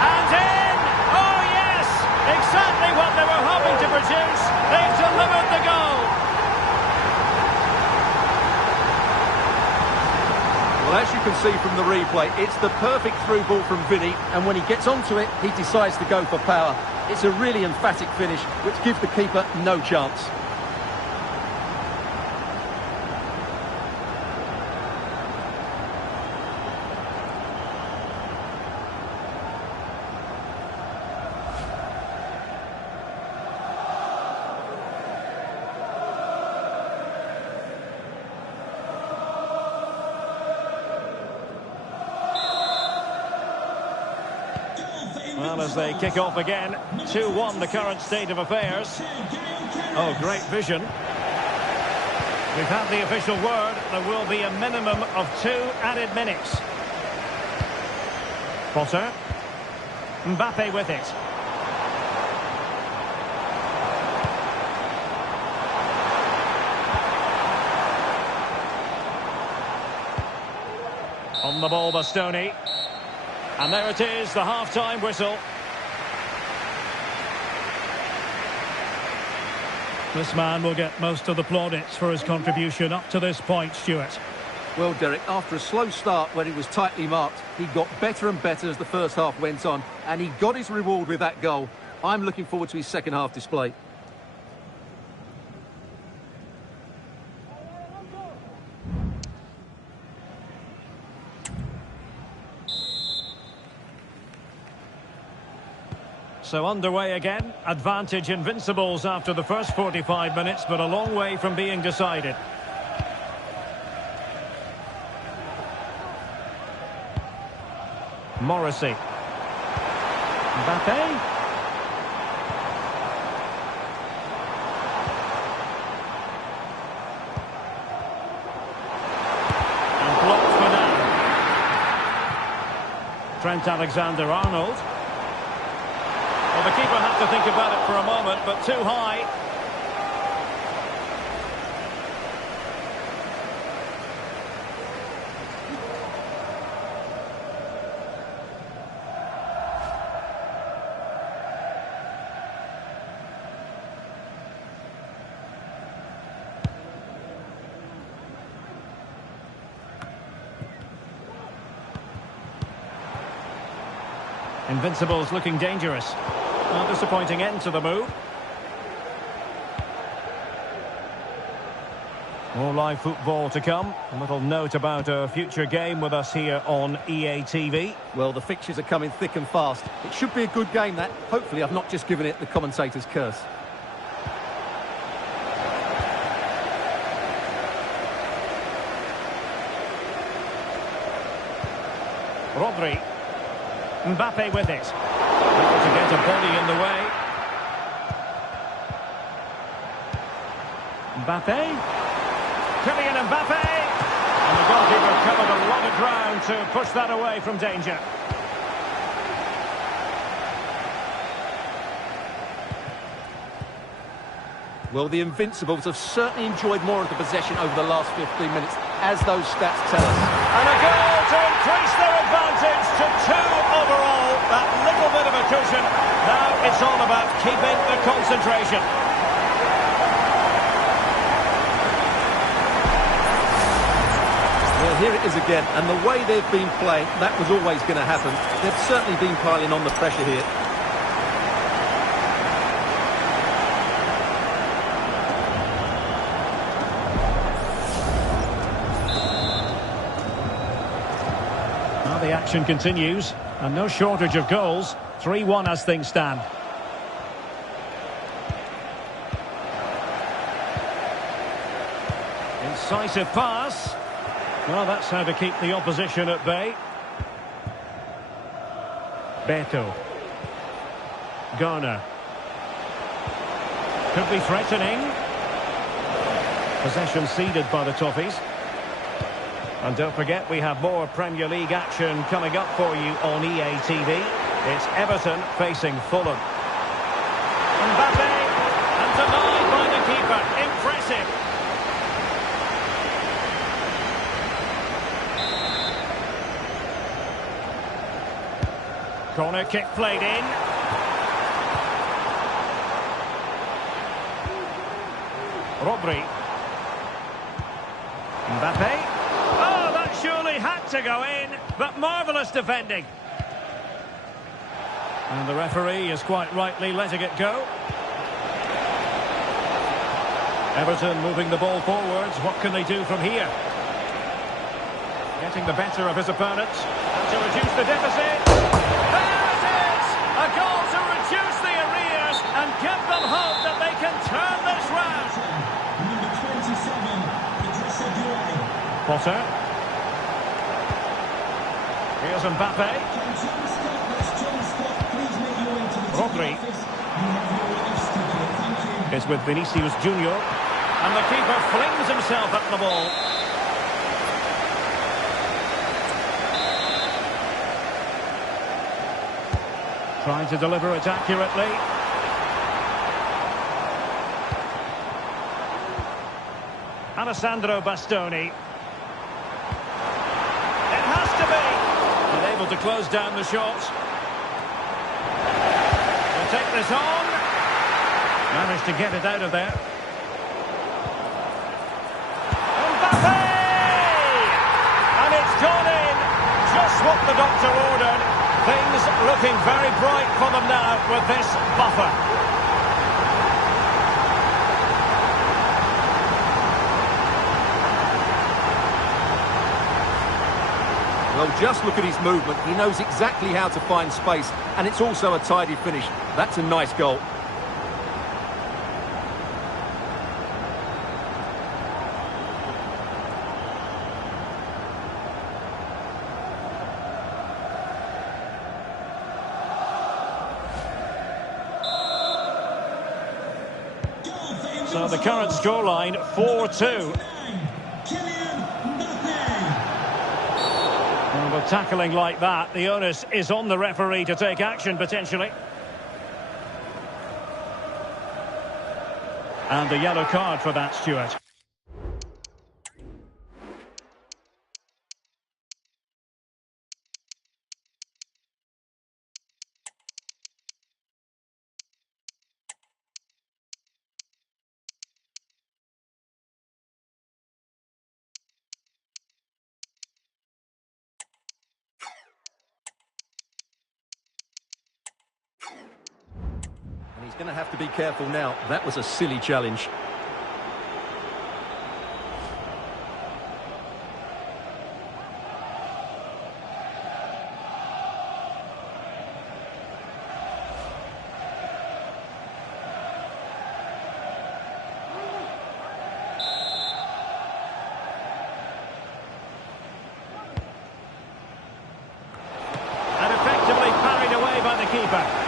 And in! Oh yes! Exactly what they were hoping to produce. They've delivered the goal. Well, as you can see from the replay, it's the perfect through ball from Vinny, and when he gets onto it, he decides to go for power. It's a really emphatic finish, which gives the keeper no chance. Well, as they kick off again, 2-1 the current state of affairs. Oh, great vision. We've had the official word. There will be a minimum of 2 added minutes. Potter. Mbappe with it. On the ball, Bastoni. And there it is, the half-time whistle. This man will get most of the plaudits for his contribution up to this point, Stuart. Well, Derek, after a slow start when he was tightly marked, he got better and better as the first half went on, and he got his reward with that goal. I'm looking forward to his second half display. So underway again. Advantage Invincibles after the first 45 minutes, but a long way from being decided. Morrissey. Mbappe. And blocked for now. Trent Alexander-Arnold. Well, the keeper had to think about it for a moment, but too high. Invincibles looking dangerous. A disappointing end to the move. More live football to come. A little note about a future game with us here on EA TV. Well, the fixtures are coming thick and fast. It should be a good game, that. Hopefully I've not just given it the commentator's curse. Rodri. Mbappe with it. Able to get a body in the way. Mbappe. Kylian Mbappe. And the goalkeeper covered a lot of ground to push that away from danger. Well, the Invincibles have certainly enjoyed more of the possession over the last 15 minutes, as those stats tell us. And a goal to increase their advantage to 2 overall. That little bit of a cushion. Now it's all about keeping the concentration. Well, here it is again, and the way they've been playing, that was always going to happen. They've certainly been piling on the pressure here. Now the action continues, and no shortage of goals. 3-1 as things stand. Incisive pass. Well, that's how to keep the opposition at bay. Beto. Garner. Could be threatening. Possession ceded by the Toffees. And don't forget, we have more Premier League action coming up for you on EA TV. It's Everton facing Fulham. Mbappe, and denied by the keeper. Impressive. Corner kick played in. Rodri. Mbappe. Oh, that surely had to go in, but marvellous defending. And the referee is quite rightly letting it go. Everton moving the ball forwards. What can they do from here? Getting the better of his opponents. And to reduce the deficit. There it is! A goal to reduce the arrears and give them hope that they can turn this round. Number 27, Idrissa Gueye. Potter. Here's Mbappe. Can John Scott, that's John Scott, please make your way to the Rodri. ticket office. You have your life's ticket, thank you. It's with Vinicius Junior. And the keeper flings himself at the ball. Trying to deliver it accurately. Alessandro Bastoni. It has to be. And able to close down the shots. They'll take this on. Managed to get it out of there. Mbappe! And it's gone in. Just what the doctor ordered. Things looking very bright for them now with this buffer. Well, just look at his movement. He knows exactly how to find space, and it's also a tidy finish. That's a nice goal. So the current scoreline, 4-2. Kylian Mbappe. And with tackling like that, the onus is on the referee to take action, potentially. And a yellow card for that, Stuart. Going to have to be careful now. That was a silly challenge. And effectively parried away by the keeper.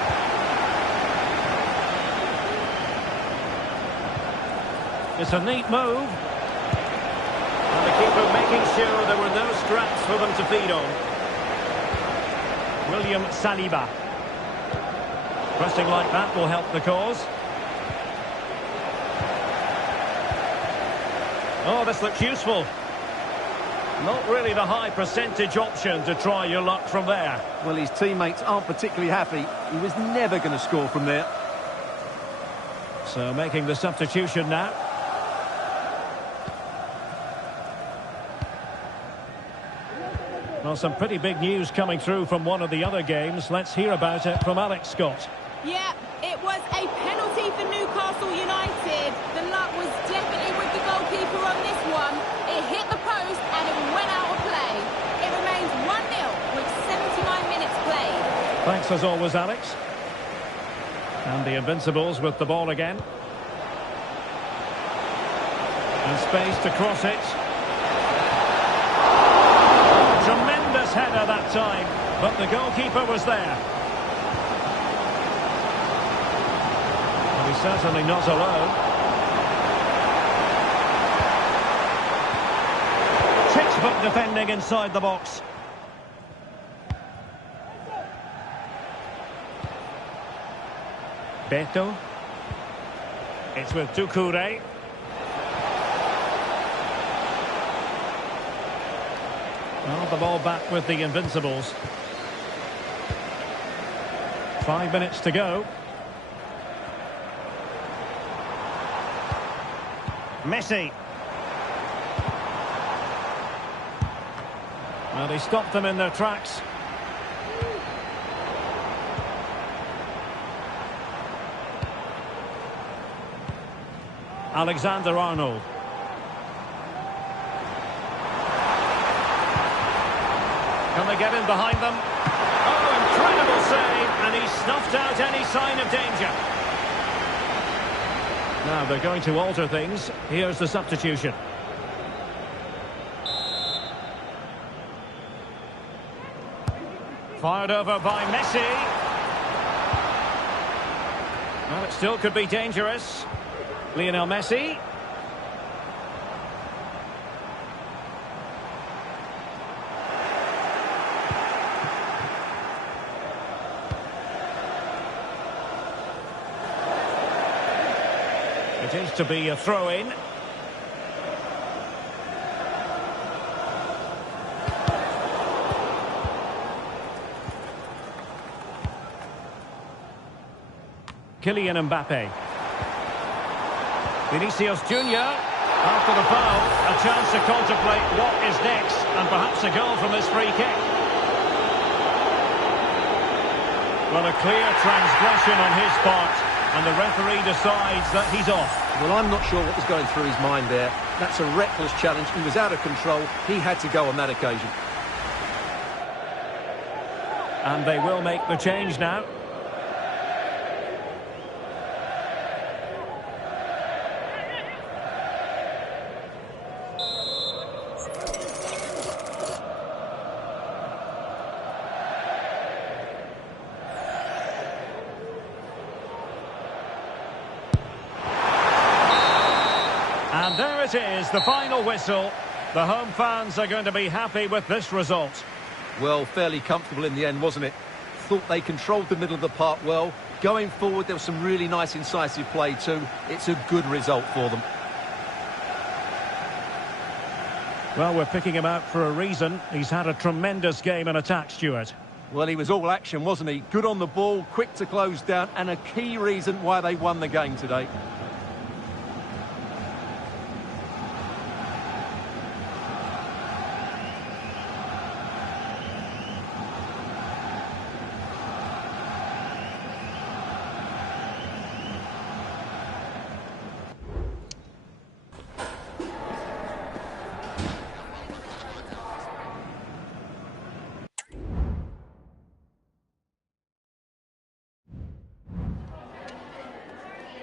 It's a neat move. And the keeper making sure there were no scraps for them to feed on. William Saliba. Pressing like that will help the cause. Oh, this looks useful. Not really the high percentage option to try your luck from there. Well, his teammates aren't particularly happy. He was never going to score from there. So making the substitution now. Well, some pretty big news coming through from one of the other games. Let's hear about it from Alex Scott. Yeah, it was a penalty for Newcastle United. The luck was definitely with the goalkeeper on this one. It hit the post and it went out of play. It remains 1-0 with 79 minutes played. Thanks as always, Alex. And the Invincibles with the ball again. And space to cross it. Tremendous header that time, but the goalkeeper was there. But he's certainly not alone. Textbook defending inside the box. Beto. It's with Doucouré. Well, the ball back with the Invincibles. 5 minutes to go. Messi. Well, they stopped them in their tracks. Alexander-Arnold. Can they get in behind them? Oh, incredible save, and he snuffed out any sign of danger. Now they're going to alter things. Here's the substitution. Fired over by Messi. Well, it still could be dangerous. Lionel Messi. It is to be a throw-in. Kylian Mbappe. Vinicius Junior. After the foul, a chance to contemplate what is next, and perhaps a goal from this free kick. Well, a clear transgression on his part, and the referee decides that he's off. Well, I'm not sure what was going through his mind there. That's a reckless challenge. He was out of control. He had to go on that occasion. And they will make the change now. And there it is, the final whistle. The home fans are going to be happy with this result. Well, fairly comfortable in the end, wasn't it? Thought they controlled the middle of the park well. Going forward, there was some really nice incisive play too. It's a good result for them. Well, we're picking him out for a reason. He's had a tremendous game in attack, Stuart. Well, he was all action, wasn't he? Good on the ball, quick to close down, and a key reason why they won the game today.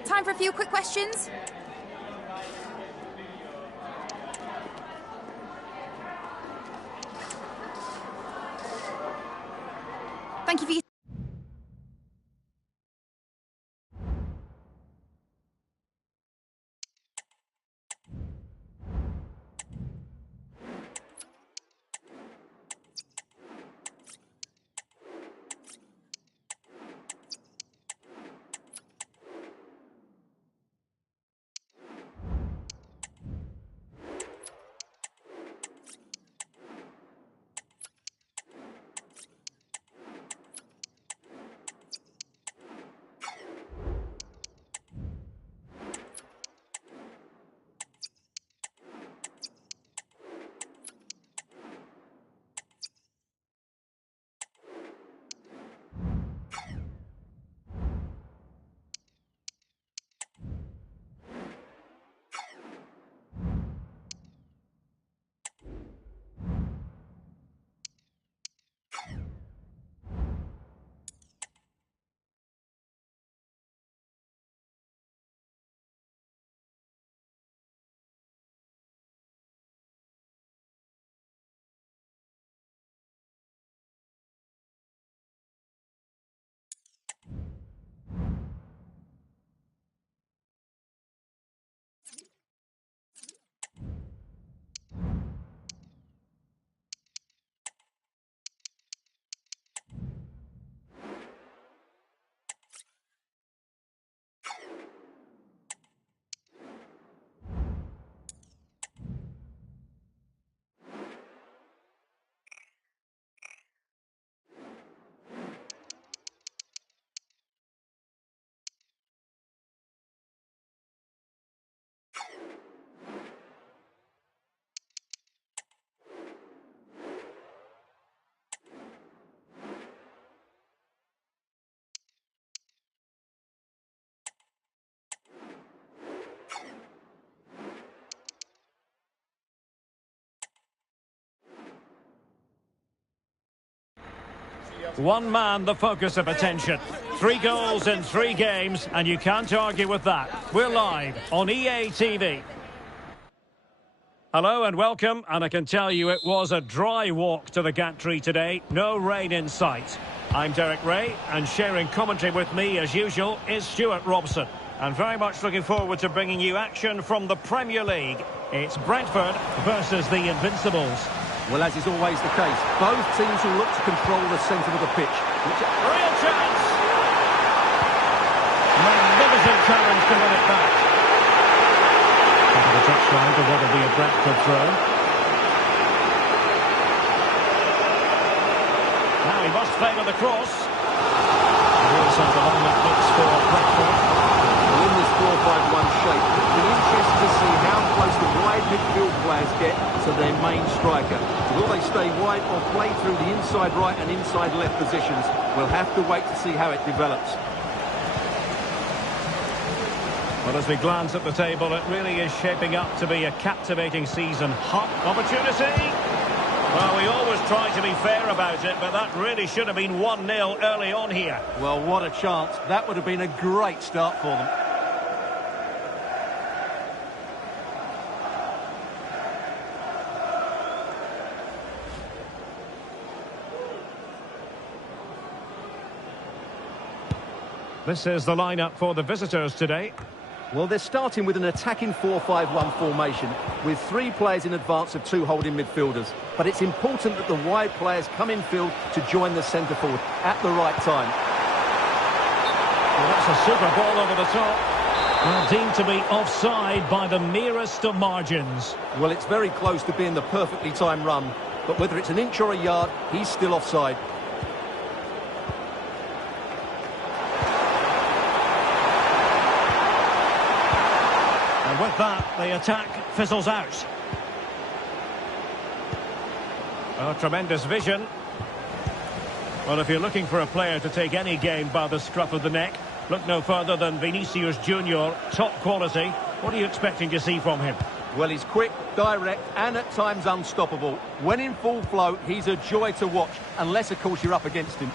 Time for a few quick questions? Thank you for your... One man, the focus of attention. 3 goals in 3 games, and you can't argue with that. We're live on EA TV. Hello and welcome, and I can tell you it was a dry walk to the gantry today. No rain in sight. I'm Derek Ray, and sharing commentary with me, as usual, is Stuart Robson. And very much looking forward to bringing you action from the Premier League. It's Brentford versus the Invincibles. Well, as is always the case, both teams will look to control the centre of the pitch. Real chance! Magnificent challenge to win it back. Into the touchline to what will be a Brentford throw. Now he must favour the cross. Here's how the lineup looks for Brentford. Well, in this 4-5-1 shape, it'll be interesting to see how close the wide midfield players get to their main striker. Will they stay wide or play through the inside right and inside left positions? We'll have to wait to see how it develops. Well, as we glance at the table, it really is shaping up to be a captivating season. Hot opportunity! Well, we always try to be fair about it, but that really should have been 1-0 early on here. Well, what a chance. That would have been a great start for them. This is the lineup for the visitors today. Well, they're starting with an attacking 4-5-1 formation with 3 players in advance of 2 holding midfielders. But it's important that the wide players come in field to join the centre forward at the right time. Well, that's a super ball over the top. Well, deemed to be offside by the merest of margins. Well, it's very close to being the perfectly timed run. But whether it's an inch or a yard, he's still offside. With that, the attack fizzles out. Oh, tremendous vision. Well, if you're looking for a player to take any game by the scruff of the neck, look no further than Vinicius Junior, top quality. What are you expecting to see from him? Well, he's quick, direct, and at times unstoppable. When in full flow, he's a joy to watch, unless, of course, you're up against him.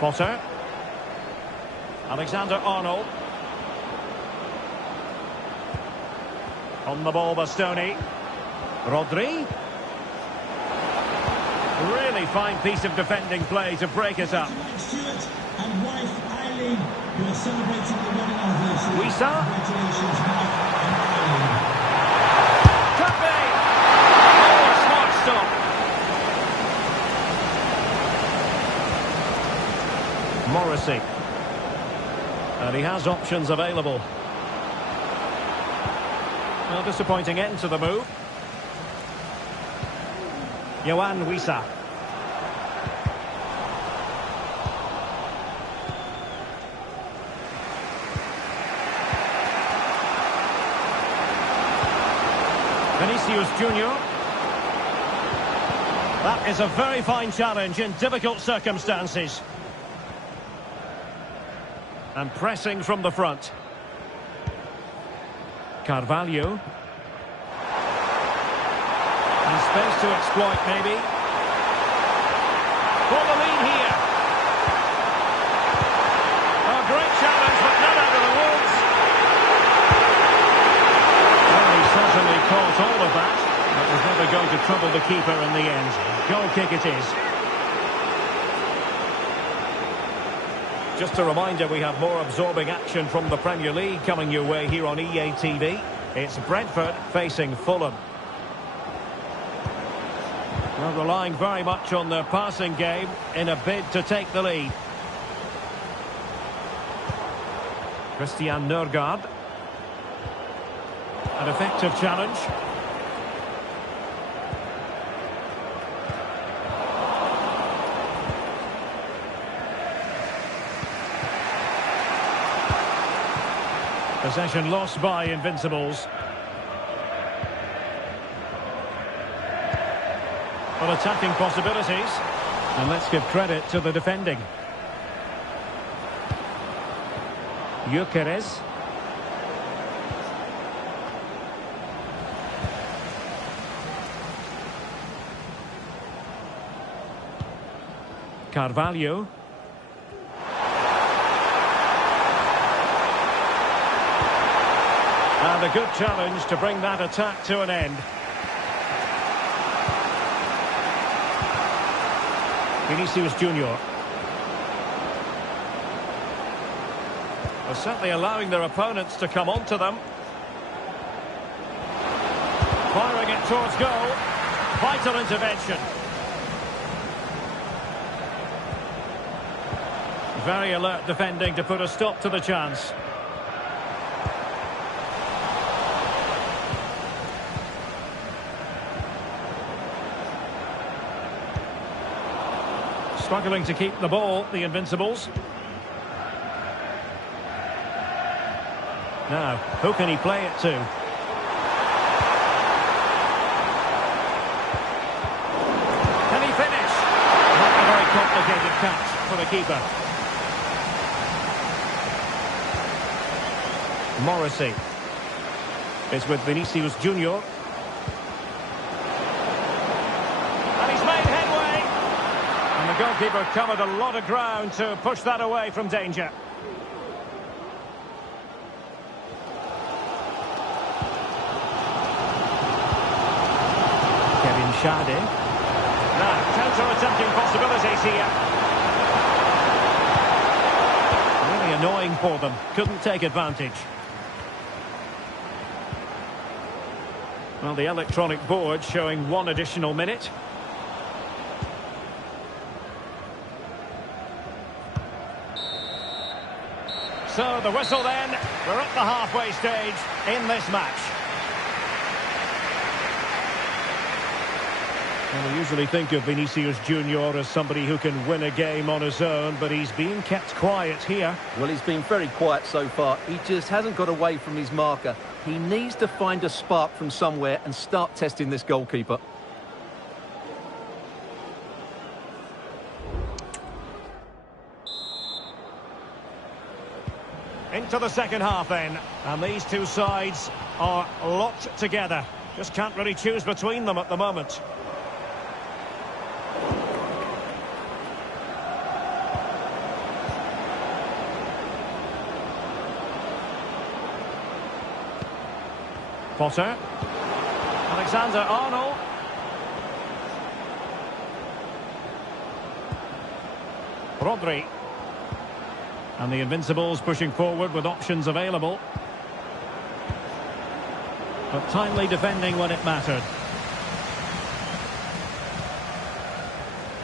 Potter. Alexander-Arnold. On the ball, Bastoni. Rodri. Really fine piece of defending play to break it up. Mike Stewart and wife Eileen, who are celebrating the wedding anniversary. Wissa. Congratulations, Mike and Eileen. Could be! Oh, smart stop. Morrissey. And he has options available. Well, disappointing end to the move. Yohan Wissa. Vinicius Junior. That is a very fine challenge in difficult circumstances. And pressing from the front. Carvalho. And space to exploit, maybe. For the lead here. A great challenge, but not out of the woods. Well, he certainly caught all of that. But was never going to trouble the keeper in the end. Goal kick it is. Just a reminder, we have more absorbing action from the Premier League coming your way here on EA TV. It's Brentford facing Fulham. Well, relying very much on their passing game in a bid to take the lead. Christian Nørgaard. An effective challenge. Possession lost by Invincibles. Well, attacking possibilities. And let's give credit to the defending. Gyökeres. Carvalho. And a good challenge to bring that attack to an end. Vinicius Junior. They're certainly allowing their opponents to come onto them. Firing it towards goal. Vital intervention. Very alert defending to put a stop to the chance. Struggling to keep the ball, the Invincibles. Now, who can he play it to? Can he finish? Not a very complicated catch for the keeper. Morrissey. It's with Vinicius Junior. The goalkeeper covered a lot of ground to push that away from danger. Kevin Schade. Now, counter-attacking possibilities here. Really annoying for them. Couldn't take advantage. Well, the electronic board showing one additional minute. So the whistle then, we're at the halfway stage in this match. And we usually think of Vinicius Junior as somebody who can win a game on his own, but he's been kept quiet here. Well, he's been very quiet so far. He just hasn't got away from his marker. He needs to find a spark from somewhere and start testing this goalkeeper. Into the second half then, and these two sides are locked together. Just can't really choose between them at the moment. Potter. Alexander-Arnold. Rodri. And the Invincibles pushing forward with options available. But timely defending when it mattered.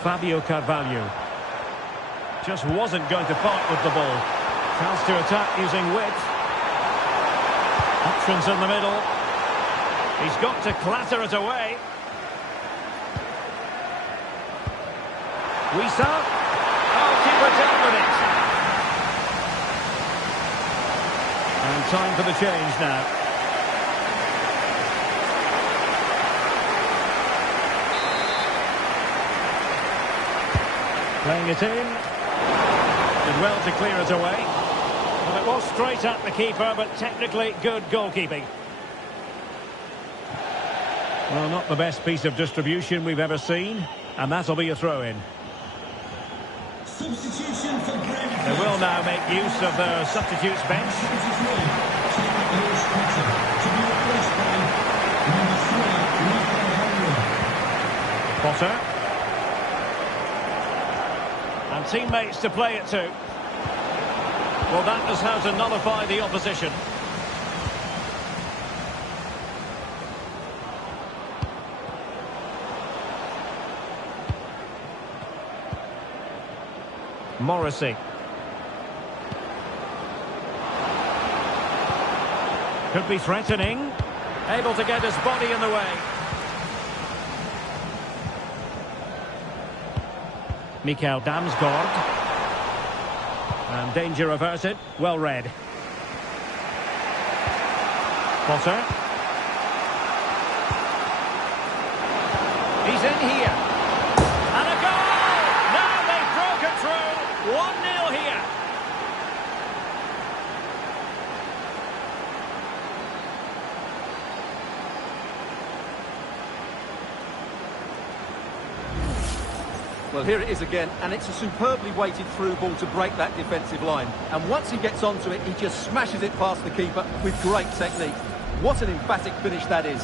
Fabio Carvalho. Just wasn't going to fight with the ball. Chance to attack using width. Options in the middle. He's got to clatter it away. Wissa. Oh, keeper down with it. And time for the change now. Playing it in. Did well to clear it away. Well, it was straight at the keeper, but technically good goalkeeping. Well, not the best piece of distribution we've ever seen, and that'll be a throw-in. Substitution for Brentford. They will now make use of their substitutes bench. To be replaced by number 3, Potter. And teammates to play it to. Well, that is how to nullify the opposition. Morrissey. Could be threatening. Able to get his body in the way. Mikael Damsgaard. And danger averted. Well read. Potter. He's in here. And a goal! Now they've broken through. 1-0 here. Well, here it is again, and it's a superbly weighted through ball to break that defensive line. And once he gets onto it, he just smashes it past the keeper with great technique. What an emphatic finish that is.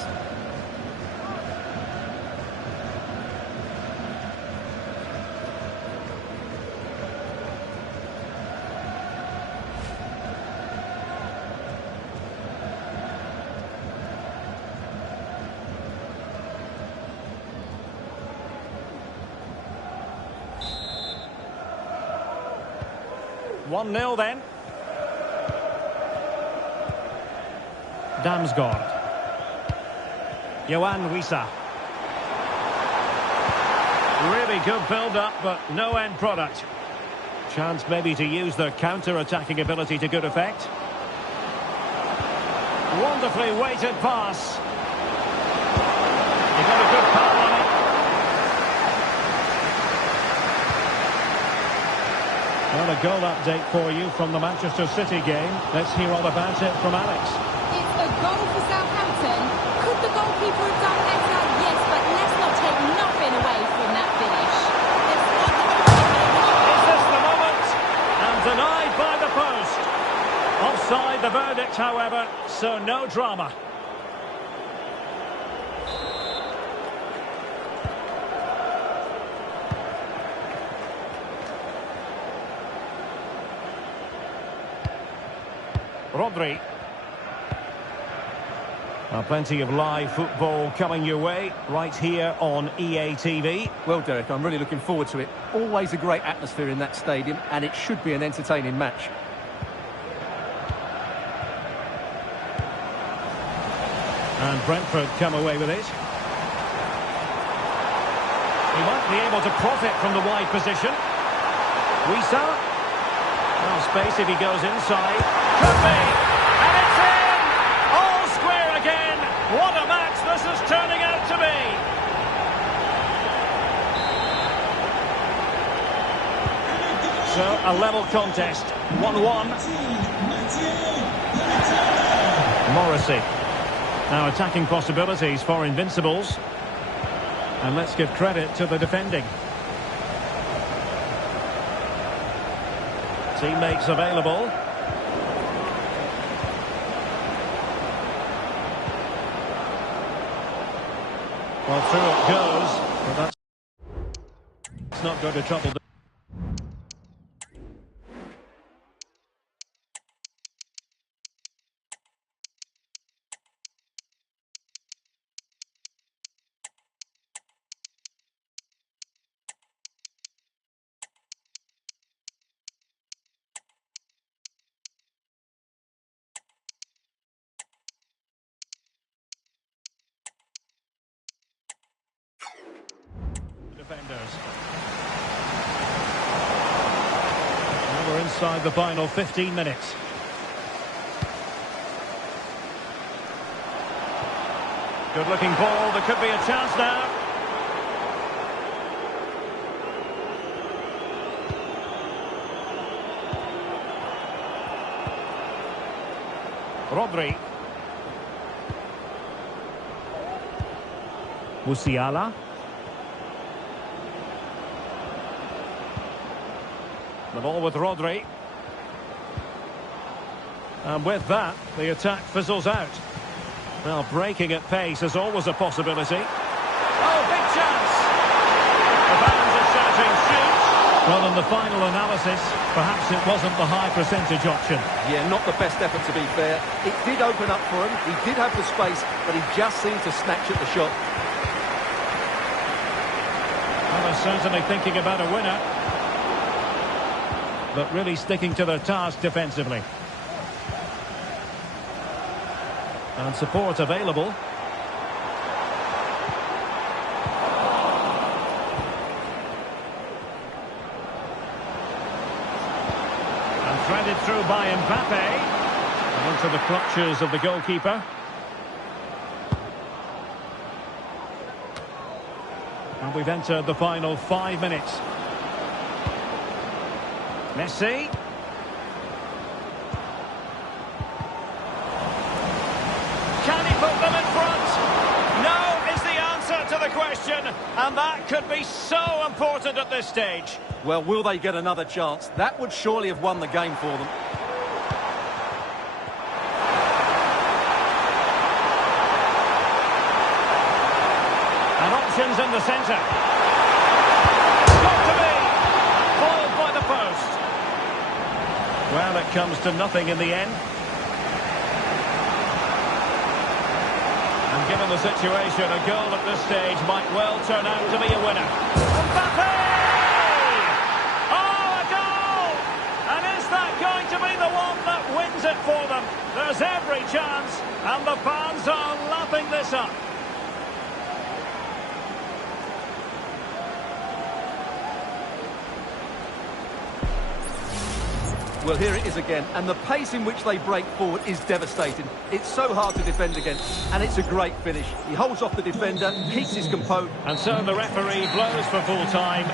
One 1-0 then. Damsgaard. Yohan Wissa. Really good build-up, but no end product. Chance maybe to use their counter-attacking ability to good effect. Wonderfully weighted pass. He got a good power on it. Well, a goal update for you from the Manchester City game. Let's hear all about it from Alex. It's a goal for Southampton. Could the goalkeeper have done better? Yes, but let's not take nothing away from that finish. Is this the moment? And denied by the post. Offside the verdict, however, so no drama. Rodri. Plenty of live football coming your way right here on EA TV. Well, Derek, I'm really looking forward to it. Always a great atmosphere in that stadium, and it should be an entertaining match. And Brentford come away with it. He might be able to profit from the wide position. Wissa. Well, space if he goes inside. Could be! And it's in! All square again! What a match this is turning out to be! So, a level contest. 1-1. Morrissey. Now attacking possibilities for Invincibles. And let's give credit to the defending. Teammates available. Well, through it goes, but that's not going to trouble the defenders. Now we're inside the final 15 minutes. Good looking ball, there could be a chance now. Rodri. Musiala. The ball with Rodri. And with that, the attack fizzles out. Well, breaking at pace is always a possibility. Oh, big chance! The fans are shouting shoot. Well, in the final analysis, perhaps it wasn't the high percentage option. Yeah, not the best effort to be fair. It did open up for him, he did have the space, but he just seemed to snatch at the shot. Well, they're certainly thinking about a winner, but really sticking to their task defensively. And support available. And threaded through by Mbappe. And into the clutches of the goalkeeper. And we've entered the final 5 minutes. Messi. Can he put them in front? No is the answer to the question, and that could be so important at this stage. Well, will they get another chance? That would surely have won the game for them. And options in the centre. Got to be! Foiled by the post. Well, it comes to nothing in the end. And given the situation, a goal at this stage might well turn out to be a winner. Mbappe! Oh, a goal! And is that going to be the one that wins it for them? There's every chance, and the fans are lapping this up. Well, here it is again, and the pace in which they break forward is devastating. It's so hard to defend against, and it's a great finish. He holds off the defender, keeps his composure. And so the referee blows for full time.